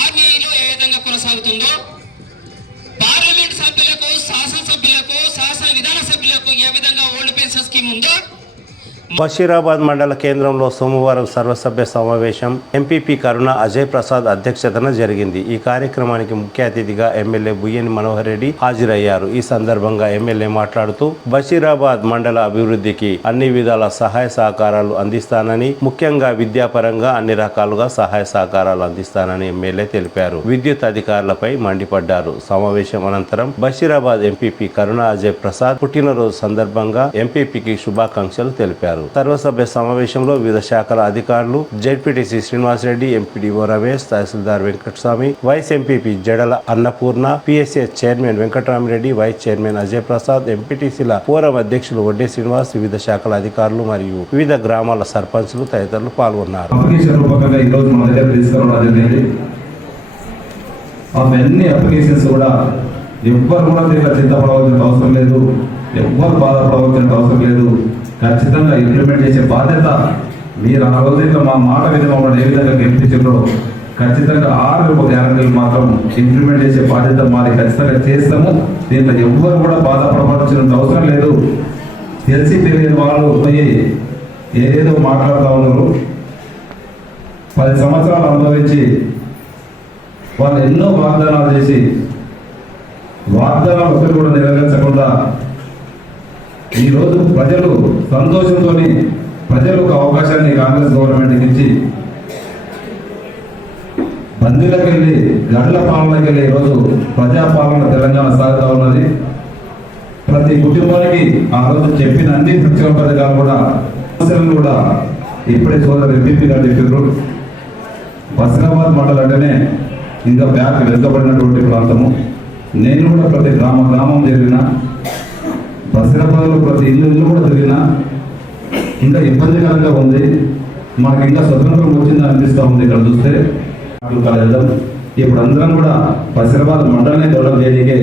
ఆర్మీలో ఏ విధంగా కొనసాగుతుందో పార్లమెంట్ సభ్యులకు, శాసనసభ్యులకు, శాసన విధాన సభ్యులకు ఏ విధంగా ఓల్డ్ పెన్షన్ స్కీమ్ ఉందో బషీరాబాద్ మండల కేంద్రంలో సోమవారం సర్వసభ్య సమావేశం ఎంపీపీ కరుణ అజయ్ ప్రసాద్ అధ్యక్షతన జరిగింది. ఈ కార్యక్రమానికి ముఖ్య అతిథిగా ఎమ్మెల్యే బుయ్యని మనోహర్ రెడ్డి హాజరయ్యారు. ఈ సందర్భంగా ఎమ్మెల్యే మాట్లాడుతూ బషీరాబాద్ మండల అభివృద్ధికి అన్ని విధాల సహాయ సహకారాలు అందిస్తానని, ముఖ్యంగా విద్యాపరంగా అన్ని రకాలుగా సహాయ సహకారాలు అందిస్తానని ఎమ్మెల్యే తెలిపారు. విద్యుత్ అధికారులపై మండిపడ్డారు. సమావేశం అనంతరం బషీరాబాద్ ఎంపీపీ కరుణ అజయ్ ప్రసాద్ పుట్టినరోజు సందర్భంగా ఎంపీపీకి శుభాకాంక్షలు తెలిపారు. సర్వసభ్య సమావేశంలో వివిధ శాఖల అధికారులు, జెడ్పీటీసీ శ్రీనివాసరెడ్డి, ఎంపీడీఓ రమేష్, తహసీల్దార్ Venkataswamy, vice MPP Jadala Annapurna, PSS chairman Venkatarami Reddy, vice chairman Ajay Prasad, ఎంపీటీసీల ఫోరం అధ్యక్షులు వడ్డే శ్రీనివాస్, వివిధ శాఖల అధికారులు మరియు వివిధ గ్రామాల సర్పంచ్లు తదితరులు పాల్గొన్నారు. అవన్నీ అప్లికేషన్స్ కూడా ఎవ్వరు కూడా దీంట్లో చింతపడవలసిన అవసరం లేదు, ఎవ్వరు బాధపడవలసిన అవసరం లేదు. ఖచ్చితంగా ఇంప్లిమెంట్ చేసే బాధ్యత మీరు ఆ రోజుల్లో మా మాట మీద మమ్మల్ని ఏ విధంగా గెలిపించారో ఖచ్చితంగా 6 గ్యారెంటీలు మాత్రం ఇంప్లిమెంట్ చేసే బాధ్యత మాది. ఖచ్చితంగా చేస్తాము. దీంట్లో ఎవ్వరు కూడా బాధపడవలసిన అవసరం లేదు. తెలిసి తెలియని వాళ్ళు పోయి ఏదేదో మాట్లాడుతూ ఉన్నారు. 10 సంవత్సరాలు అనుభవించి వాళ్ళు ఎన్నో వాగ్దానాలు చేసి వాగ్దానాలు ఒకటి కూడా నెరవేర్చకుండా ఈరోజు ప్రజలు సంతోషంతో ప్రజలు ఒక అవకాశాన్ని కాంగ్రెస్ గవర్నమెంట్కి ఇచ్చి బందీలకు వెళ్ళి గడ్ల పాలనకి వెళ్ళి ఈరోజు ప్రజాపాలన తెలంగాణ సాగుతూ ఉన్నది. ప్రతి కుటుంబానికి ఆ రోజు చెప్పిన అన్ని సంక్షేమ పథకాలు కూడా సమస్యలను కూడా ఇప్పుడే సోదరు ఎంపీపీ గారు చెప్పారు. బషీరాబాద్ మండలం అంటేనే ఇంకా బ్యాక్ వెనుకబడినటువంటి ప్రాంతము. నేను కూడా ప్రతి గ్రామం జరిగిన, బషీరాబాద్లో ప్రతి ఇల్లు కూడా తిరిగినా ఇంకా ఇబ్బందికరంగా ఉంది. మనకి ఇంకా స్వతంత్రం వచ్చిందని అనిపిస్తూ ఉంది. ఇక్కడ చూస్తే వెళ్దాం. ఇప్పుడు అందరం కూడా బషీరాబాద్ మండలాన్ని డెవలప్ చేయడానికే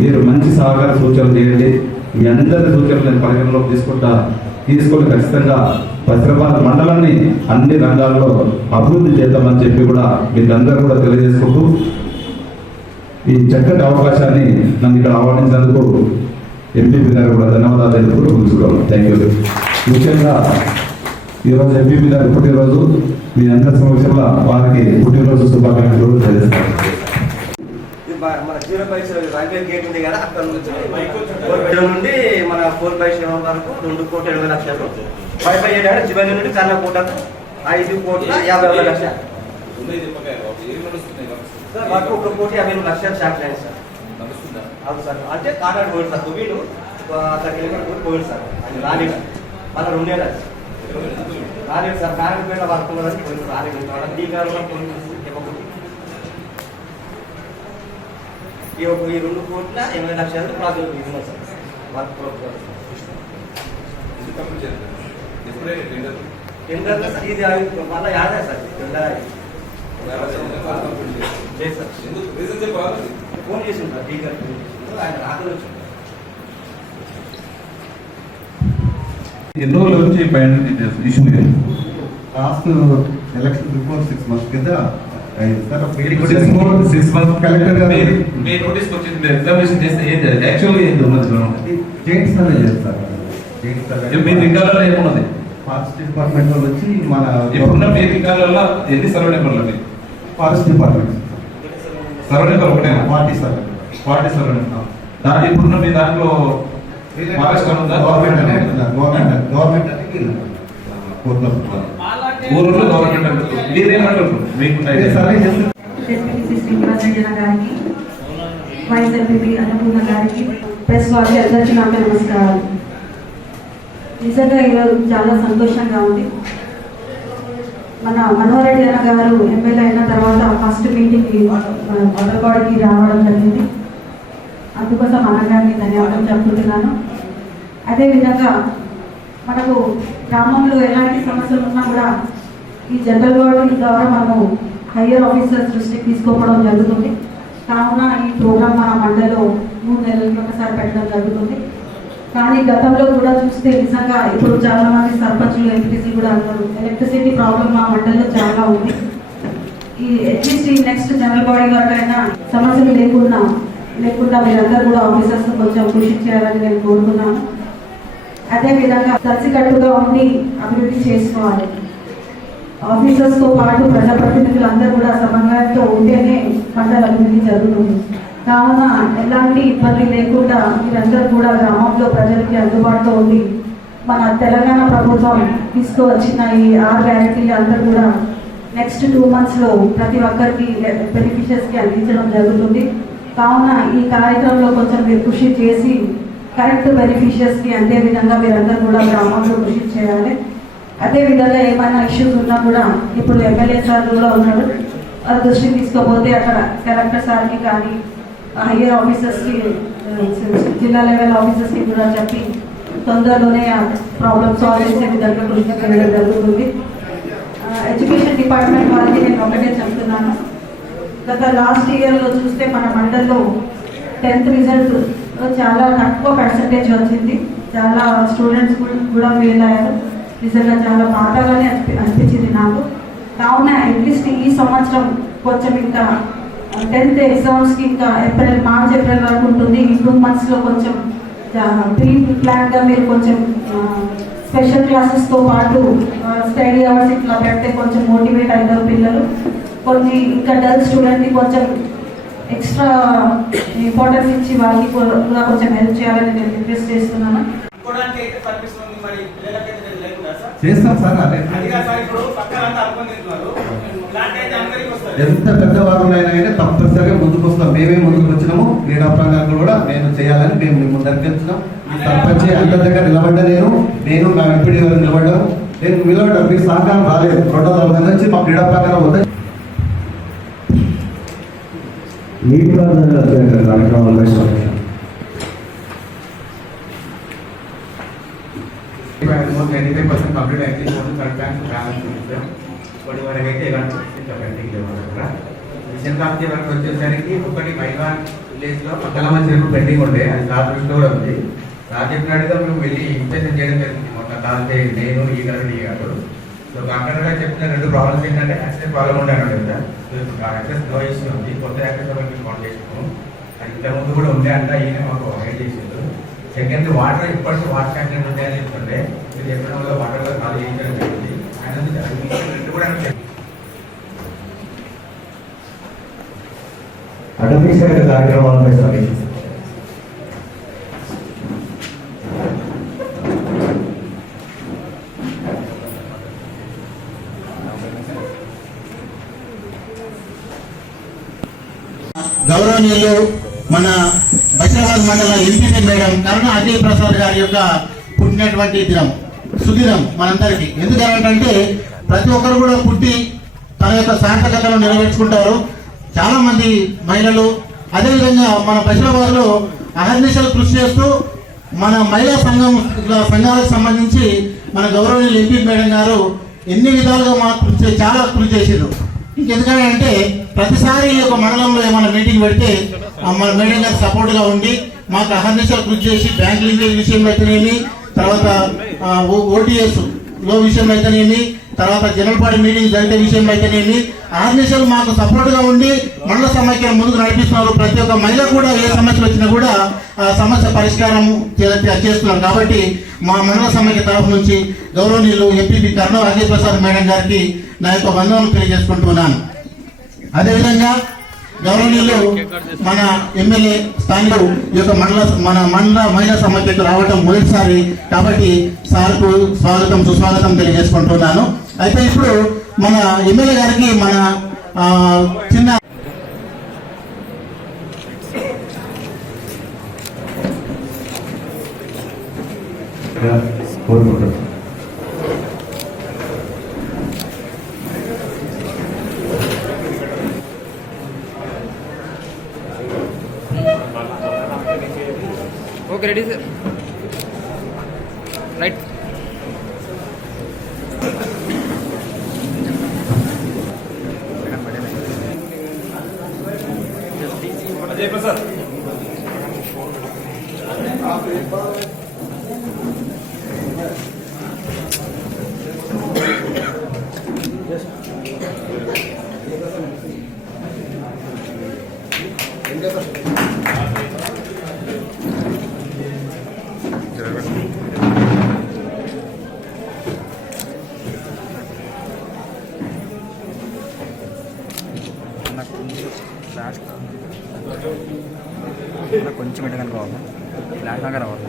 మీరు మంచి సహకార సూచనలు చేయండి. మీ అందరి సూచనలు నేను పరిగణలోకి తీసుకొని ఖచ్చితంగా బషీరాబాద్ మండలాన్ని అన్ని రంగాల్లో అభివృద్ధి చేద్దామని చెప్పి కూడా మీకు అందరూ కూడా తెలియజేసుకుంటూ ఈ చక్కటి అవకాశాన్ని నన్ను ఇక్కడ ఆహ్వానించినందుకు ఎంపీపీ గారు కూడా ధన్యవాదాలు తెలుపుతూ ఉంచుకోవాలి. Thank you. ముఖ్యంగా ఈరోజు ఎంపీపీ గారు పుట్టినరోజు, మీ అందరి సమక్షంలో వారికి పుట్టినరోజు శుభాకాంక్షలు తెలియజేస్తాను. మన 0/7 రైల్వే గేట్ ఉంది కదా, అక్కడ నుండి మన 4/7 వరకు 2,70,00,000. 5/8 చివరి నుండి కర్ణకోటకు 5,50,00,000. మాకు 1,50,00,000 షార్ట్ లైన్ సార్. అవును సార్. అంటే కాంట్రాక్ట్ పోయింది సార్. వీళ్ళు 30 కిలోమీటర్ పోయింది సార్. అది రాలేదు. మళ్ళీ 2 ఏళ్ళు రాలేదు సార్. కాంట్రాక్ట్ మీద వర్క్ ఉన్నదని పోయింది. రాలేదు. ఈ కాలంలో పోయింది. ఈ 2,80,00,000 ప్రాజెక్ట్ ఇస్తున్నాం సార్. వర్క్ టెండర్లో సార్ ఇది మళ్ళీ యాదే సార్. టెండర్ ఫోన్ చేసింది సార్. టీచర్ ఆయన రాత్రి వచ్చింది. ఎన్ని రోజుల నుంచి issue last election before 6 months కింద ఫారెస్ట్ డిపార్ట్మెంట్ వాళ్ళు వచ్చి మన ఇప్పుడున్న మీ రికార్డులలో ఎన్ని సర్వే నెంబర్లు ఉన్నాయి? ఫారెస్ట్ డిపార్ట్మెంట్ సర్వే నెంబర్ ఒకటే? 40 సర్వే. ఇప్పుడున్న మీ దాంట్లో గవర్నమెంట్ అనేది ఊరులో గవర్నమెంట్ మీరేమంటారు? మీకు సర్వే చేస్తే శ్రీనివాసరెడ్డి గారికి, వైస్ ఎంపీ అన్నపూర్ణ గారికి, ప్రెస్ వారికి అందరికీ నా నమస్కారాలు. నిజంగా ఈరోజు చాలా సంతోషంగా ఉంది. మన మనోహర్ రెడ్డి అన్న గారు ఎమ్మెల్యే అయిన తర్వాత ఫస్ట్ మీటింగ్కి మొదలుపాడికి రావడం జరిగింది. అందుకోసం అన్నగారికి ధన్యవాదాలు చెప్పుతున్నాను. అదేవిధంగా మనకు గ్రామంలో ఎలాంటి సమస్యలు ఉన్నా కూడా ఈ జనరల్ బాడీ ద్వారా మనము హయ్యర్ ఆఫీసర్స్ దృష్టికి తీసుకోవడం జరుగుతుంది. కావున ఈ ప్రోగ్రామ్ మన మండలిలో 3 నెలలకి ఒకసారి పెట్టడం జరుగుతుంది. కానీ గతంలో కూడా చూస్తే నిజంగా ఇప్పుడు చాలా మంది సర్పంచులు, ఎంపీసీ కూడా అన్నారు ఎలక్ట్రిసిటీ ప్రాబ్లం మా మండలిలో చాలా ఉంది. ఈ అట్లీస్ట్ ఈ నెక్స్ట్ జనరల్ బాడీ వరకు అయినా సమస్యలు లేకుండా మీరందరూ కూడా ఆఫీసర్స్ కొంచెం కృషి చేయాలని నేను కోరుతున్నాను. అదేవిధంగా కలిసికట్టుగా ఉండి అభివృద్ధి చేసుకోవాలి. ఆఫీసర్స్తో పాటు ప్రజాప్రతినిధులందరూ కూడా సమన్వయంతో ఉంటేనే మండల అభివృద్ధి జరుగుతుంది. కావున ఎలాంటి ఇబ్బంది లేకుండా మీరందరూ కూడా గ్రామంలో ప్రజలకి అందుబాటులో ఉండి మన తెలంగాణ ప్రభుత్వం తీసుకువచ్చిన ఈ 6 గ్యారెంటీలు అందరూ కూడా నెక్స్ట్ 2 monthsలో ప్రతి ఒక్కరికి బెనిఫిషియర్స్కి అందించడం జరుగుతుంది. కావున ఈ కార్యక్రమంలో కొంచెం మీరు కృషి చేసి కరెక్ట్ బెనిఫిషియర్స్కి అందే విధంగా మీరందరూ కూడా గ్రామంలో కృషి చేయాలి. అదేవిధంగా ఏమైనా ఇష్యూస్ ఉన్నా కూడా ఇప్పుడు ఎమ్మెల్యే సార్ కూడా ఉన్నాడు, అది దృష్టికి తీసుకోపోతే అక్కడ కలెక్టర్ సార్కి కానీ హయ్యర్ ఆఫీసర్స్కి జిల్లా లెవెల్ ఆఫీసర్స్కి కూడా చెప్పి తొందరలోనే ఆ ప్రాబ్లమ్ సాల్వ్ చేసే విధంగా కృషి చేయడం జరుగుతుంది. ఎడ్యుకేషన్ డిపార్ట్మెంట్ వాళ్ళకి నేను ఒకటే చెప్తున్నాను, గత లాస్ట్ ఇయర్లో చూస్తే మన మండల్లో 10th రిజల్ట్ చాలా తక్కువ పర్సంటేజ్ వచ్చింది. చాలా స్టూడెంట్స్ కూడా ఫెయిల్ అయ్యారు. నిజంగా చాలా బాధగానే అనిపించింది నాకు. కావున అట్లీస్ట్ ఈ సంవత్సరం కొంచెం ఇంకా 10th ఎగ్జామ్స్కి ఇంకా మార్చ్ ఏప్రిల్ వరకు ఉంటుంది. ఈ 2 monthsలో కొంచెం ప్రీ ప్లాన్గా మీరు కొంచెం స్పెషల్ క్లాసెస్తో పాటు స్టడీ అవర్స్ ఇట్లా పెడితే కొంచెం మోటివేట్ అవుతారు పిల్లలు. కొన్ని ఇంకా డల్ స్టూడెంట్కి కొంచెం ఎక్స్ట్రా ఇంపార్టెన్స్ ఇచ్చి వాళ్ళకి కూడా కొంచెం హెల్ప్ చేయాలని నేను రిక్వెస్ట్ చేస్తున్నాను. చేస్తాం సార్. అదే ఎంత పెద్దవారులైనా కానీ తప్పనిసరిగా ముందుకు వస్తాం. మేమే ముందుకు వచ్చినాము. క్రీడా ప్రాంగణంలో కూడా మేము చేయాలని మేము ముందరికి వచ్చినాం. సర్పంచ్ అందరి దగ్గర నిలబడ్డా నేను నా ఎంపీడీ గారు నిలబడ్డాము. నేను నిలబడ్డా, మీ సహకారం రాలేదు. 200 నుంచి మా క్రీడా ప్రాంగణం వద్ద నీటి కార్యక్రమాలు 95% కంప్లీట్ అయితే బ్యాలెన్స్ ఒకటి వరకు అయితే ఎలాంటి పెండింగ్ లేవు అక్కడ. మిషన్ కాంతి వరకు వచ్చేసరికి ఒకటి మైగా విలేజ్లో పక్కల మంచి పెండింగ్ ఉండే, అది సార్ దృష్టిలో కూడా ఉంది. సార్ చెప్పినట్టుగా మేము వెళ్ళి ఇన్స్పెక్షన్ చేయడం జరిగింది. మొత్తం కాల్తే నేను ఈ గారు సో కాంట్రాక్టర్ గారు చెప్పిన 2 ప్రాబ్లమ్స్ ఏంటంటే యాక్సెస్ ప్రాబ్లం ఉండే కదా. సో ఇప్పుడు యాక్సెస్ నో ఇష్యూ ఉంది. కొత్త యాక్సెస్ ఒకటి కాల్ చేసినాము. అది ఇంతకుముందు కూడా ఉండే అంట, ఈయన మాకు హైడ్ చేసిండు. సెకండ్ వాటర్ ఇప్పటికీ వాటర్ ట్యాంక్ ఉంటాయని చెప్తుండే, మీరు చెప్పడం వల్ల వాటర్ కూడా ఖాళీ చేయించడం జరిగింది. ఆయన కూడా అటవీ శాఖ కార్యక్రమాలపై సమీక్ష. గౌరవనీయులు మన బషీరాబాద్ మండల ఎంపీ మేడం కరుణ అజయ్ ప్రసాద్ గారి యొక్క పుట్టినటువంటి దినం, సుదినం మనందరికీ. ఎందుకంటే ప్రతి ఒక్కరు కూడా పుట్టి తన యొక్క సార్థకతను నెరవేర్చుకుంటారు. చాలా మంది మహిళలు అదేవిధంగా మన బషీరాబాద్లో అహర్నిశలు కృషి చేస్తూ మన మహిళా సంఘాలకు సంబంధించి మన గౌరవనీయులు ఎంపీ మేడం గారు ఎన్ని విధాలుగా మాకు చాలా కృషి చేశారు. ఇంకెందుకంటే ప్రతిసారి ఈ యొక్క మండలంలో ఏమైనా మీటింగ్ పెడితే మన మేడం గారు సపోర్ట్గా ఉండి మాకు అహర్నిశలు కృషి చేసి బ్యాంక్ లింకేజ్ విషయంలో అయితేనేమి, తర్వాత ఓటీఎస్ లో విషయంలో అయితేనేమి, తర్వాత జనరల్ పార్టీ మీటింగ్ జరిగే విషయంలో అయితేనేమి అహర్నిశలు మాకు సపోర్ట్గా ఉండి మండల సమైక్యం ముందుకు నడిపిస్తున్నారు. ప్రతి ఒక్క మహిళ కూడా ఏ సమస్య వచ్చినా కూడా ఆ సమస్య పరిష్కారం చేస్తున్నారు. కాబట్టి మా మండల సమైక్య తరఫు నుంచి గౌరవనీయులు ఎంపీ కరుణ అజయ్ ప్రసాద్ మేడం గారికి నా యొక్క వందనం తెలియజేసుకుంటున్నాను. అదేవిధంగా గౌరవనీయులు మన ఎమ్మెల్యే స్థానికులు ఈ యొక్క మన మండల మహిళా సమైక్యకు రావటం మొదటిసారి కాబట్టి సార్కు స్వాగతం సుస్వాగతం తెలియజేసుకుంటున్నాను. అయితే ఇప్పుడు మన ఎమ్మెల్యే గారికి మన చిన్న కోరుకుంటున్నాను. Okay ready sir right. Ajay Prasad కొంచెం ఎడగానే కావాలి, ఫ్లాట్ దాకా రావాలి.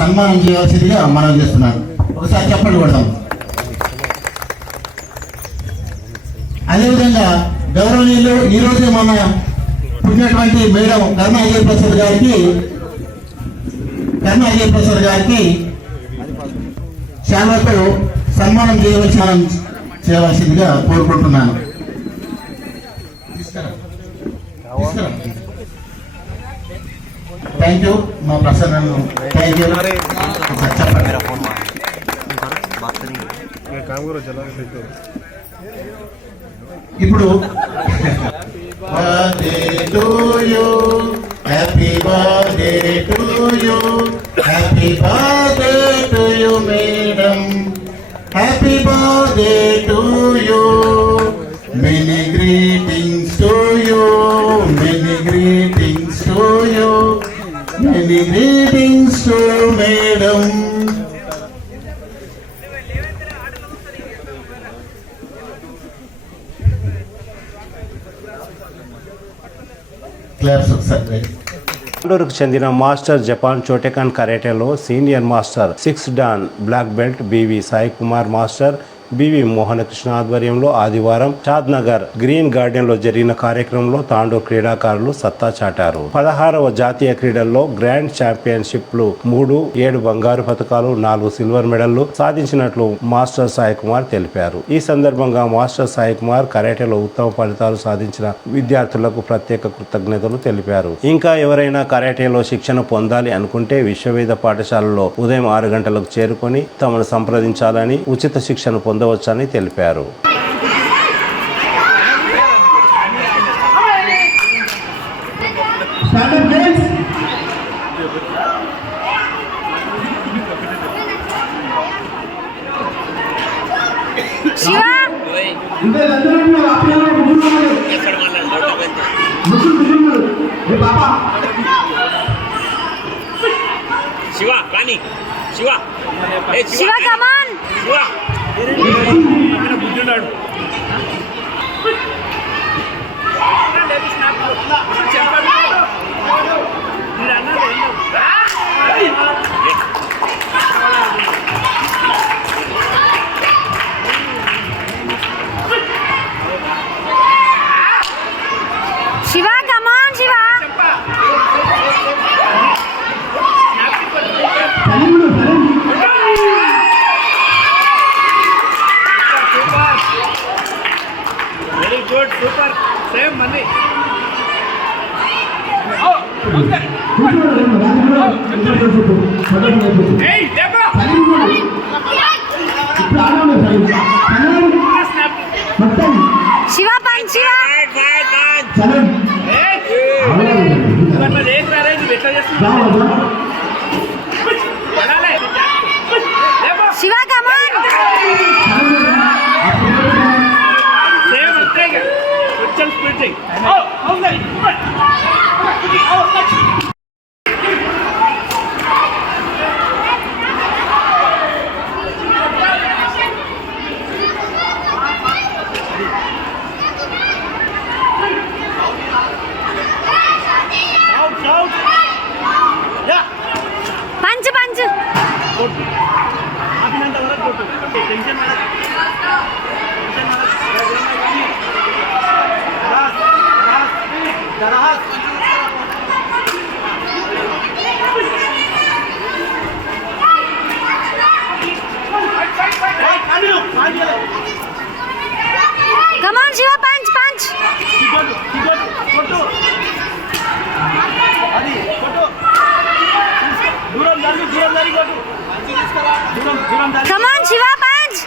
సన్మానం చేయవలసిందిగా మనం చేస్తున్నాను. ఒకసారి చెప్పండి కొడదాం. అదేవిధంగా గౌరవనీయులు ఈరోజు మన పుట్టినటువంటి మేడం కర్ణ అయ్యర్ ప్రసాద్ గారికి శాలతో సన్మానం చేయవలసిందిగా కోరుకుంటున్నాను. థ్యాంక్ యూ మా ప్రసన్న. Thank you. ఇప్పుడు happy birthday to you, happy birthday to you madam, happy birthday to you, many greetings to you, many greetings to you, many greetings to madam. కు చెందిన మాస్టర్ జపాన్ చోటెకాన్ కరాటేలో senior master 6 dan black belt BV Sai Kumar master BV Mohanakrishna ఆధ్వర్యంలో ఆదివారం షాద్ Nagar green garden లో జరిగిన కార్యక్రమంలో తాండూ క్రీడాకారులు సత్తా చాటారు. 16వ జాతీయ క్రీడల్లో గ్రాండ్ ఛాంపియన్షిప్లు 3, 7 బంగారు పతకాలు, 4 సిల్వర్ మెడల్లు సాధించినట్లు మాస్టర్ సాయి కుమార్ తెలిపారు. ఈ సందర్భంగా మాస్టర్ సాయి కుమార్ కరాటేలో ఉత్తమ ఫలితాలు సాధించిన విద్యార్థులకు ప్రత్యేక కృతజ్ఞతలు తెలిపారు. ఇంకా ఎవరైనా కరాటేలో శిక్షణ పొందాలి అనుకుంటే విశ్వవేద పాఠశాలలో ఉదయం 6 గంటలకు చేరుకొని తమను సంప్రదించాలని, ఉచిత శిక్షణ పొందవచ్చని తెలిపారు. శివ రాణి శివ శివ కమాన్ శివ బుద్ధున్నాడు. Shiva come on Shiva very good, super, same money. Shiva punch Shiva Shiva come on same అంతే కొంచెం స్ప్లిట్టింగ్. పంచ్ పంచ్ ఆపినంత వరకు కొట్టు, tension come on Shiva punch punch come on Shiva punch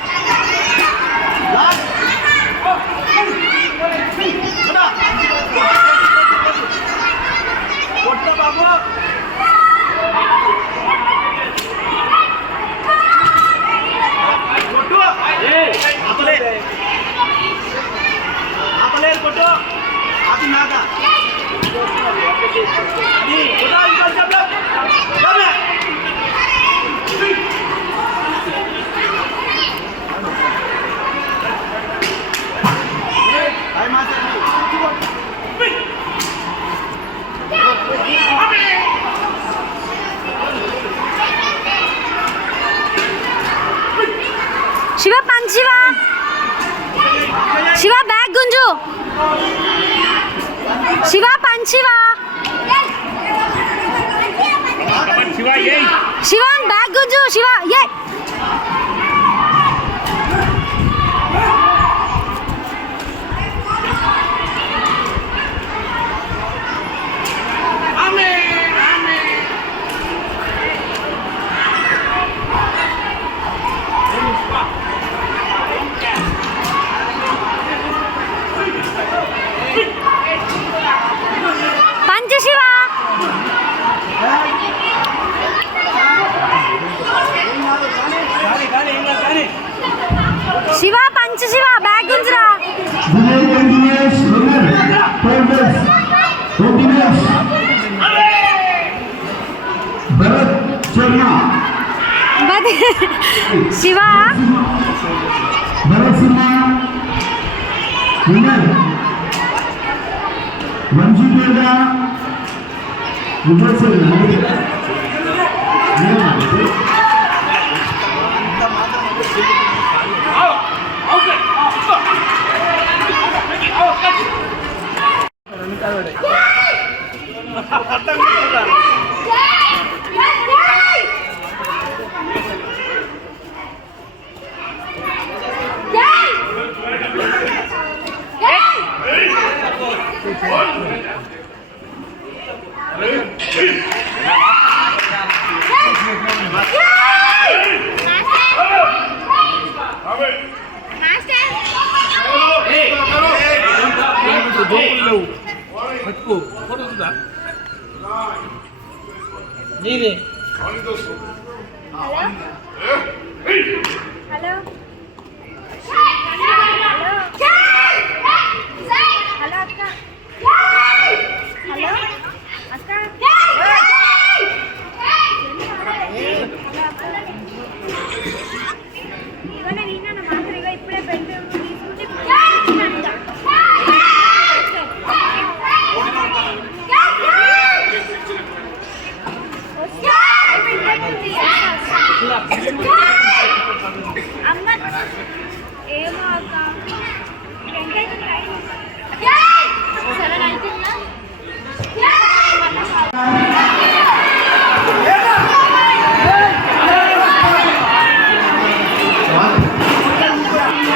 Shiva శివాన్ బ్యాగ్ గుంజు శివ ఏ punch Shiva Shiva punch Shiva bag గుంజురా Shiva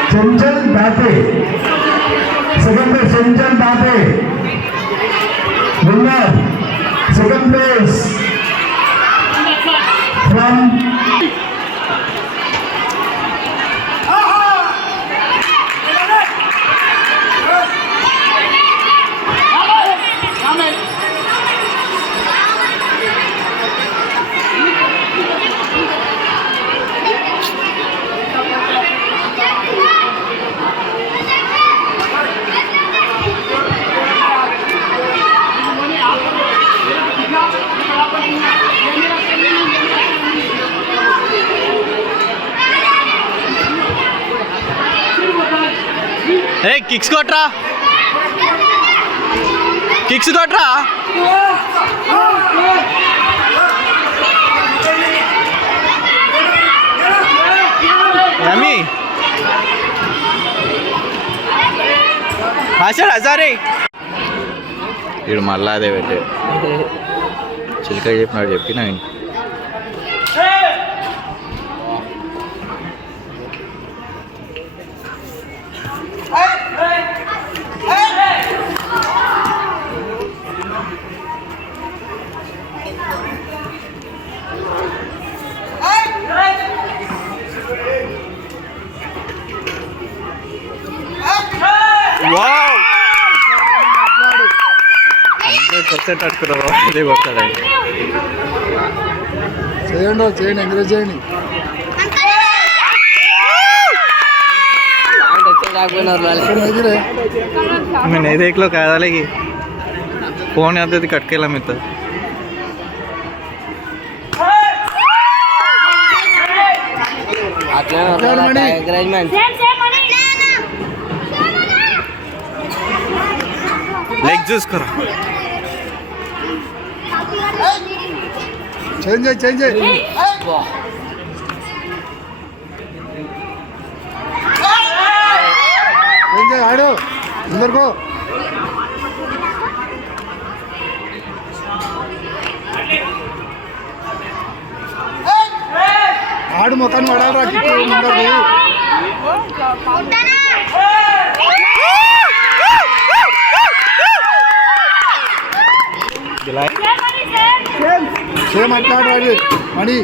Chanchal Bate, second place Chanchal Bate, winner, second place from kicks కొట్రా కిక్స్ కొట్రా రమి హజారే వీడు మళ్ళా అదే పెట్టాడు చిలక చెప్పినాడు చెప్పిన చేయండి ఎంకరేజ్ చేయండి मैं नहीं देख लो क्या डालेगी फोन आते थे कटकेला में तो लेग जूस करो చేంజ్ ఆడు అందరికో వాడు ముఖాన్ని వాడాలి సేమ్ మాట్లాడాలి మణి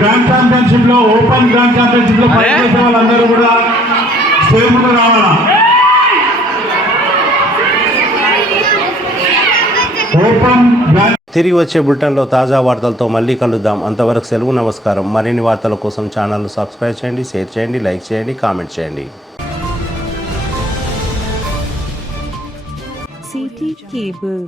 గ్రాండ్ ఛాంపియన్షిప్ లో ఓపెన్ గ్రాండ్ ఛాంపియన్షిప్ లో పనిచేసే వాళ్ళందరూ కూడా స్టేజ్ ముందు రావాలా. ఓపెన్ తిరిగి వచ్చే బులెటిన్లో తాజా వార్తలతో మళ్ళీ కలుద్దాం. అంతవరకు సెలవు, నమస్కారం. మరిన్ని వార్తల కోసం ఛానల్ను సబ్స్క్రైబ్ చేయండి, షేర్ చేయండి, లైక్ చేయండి, కామెంట్ చేయండి. City cable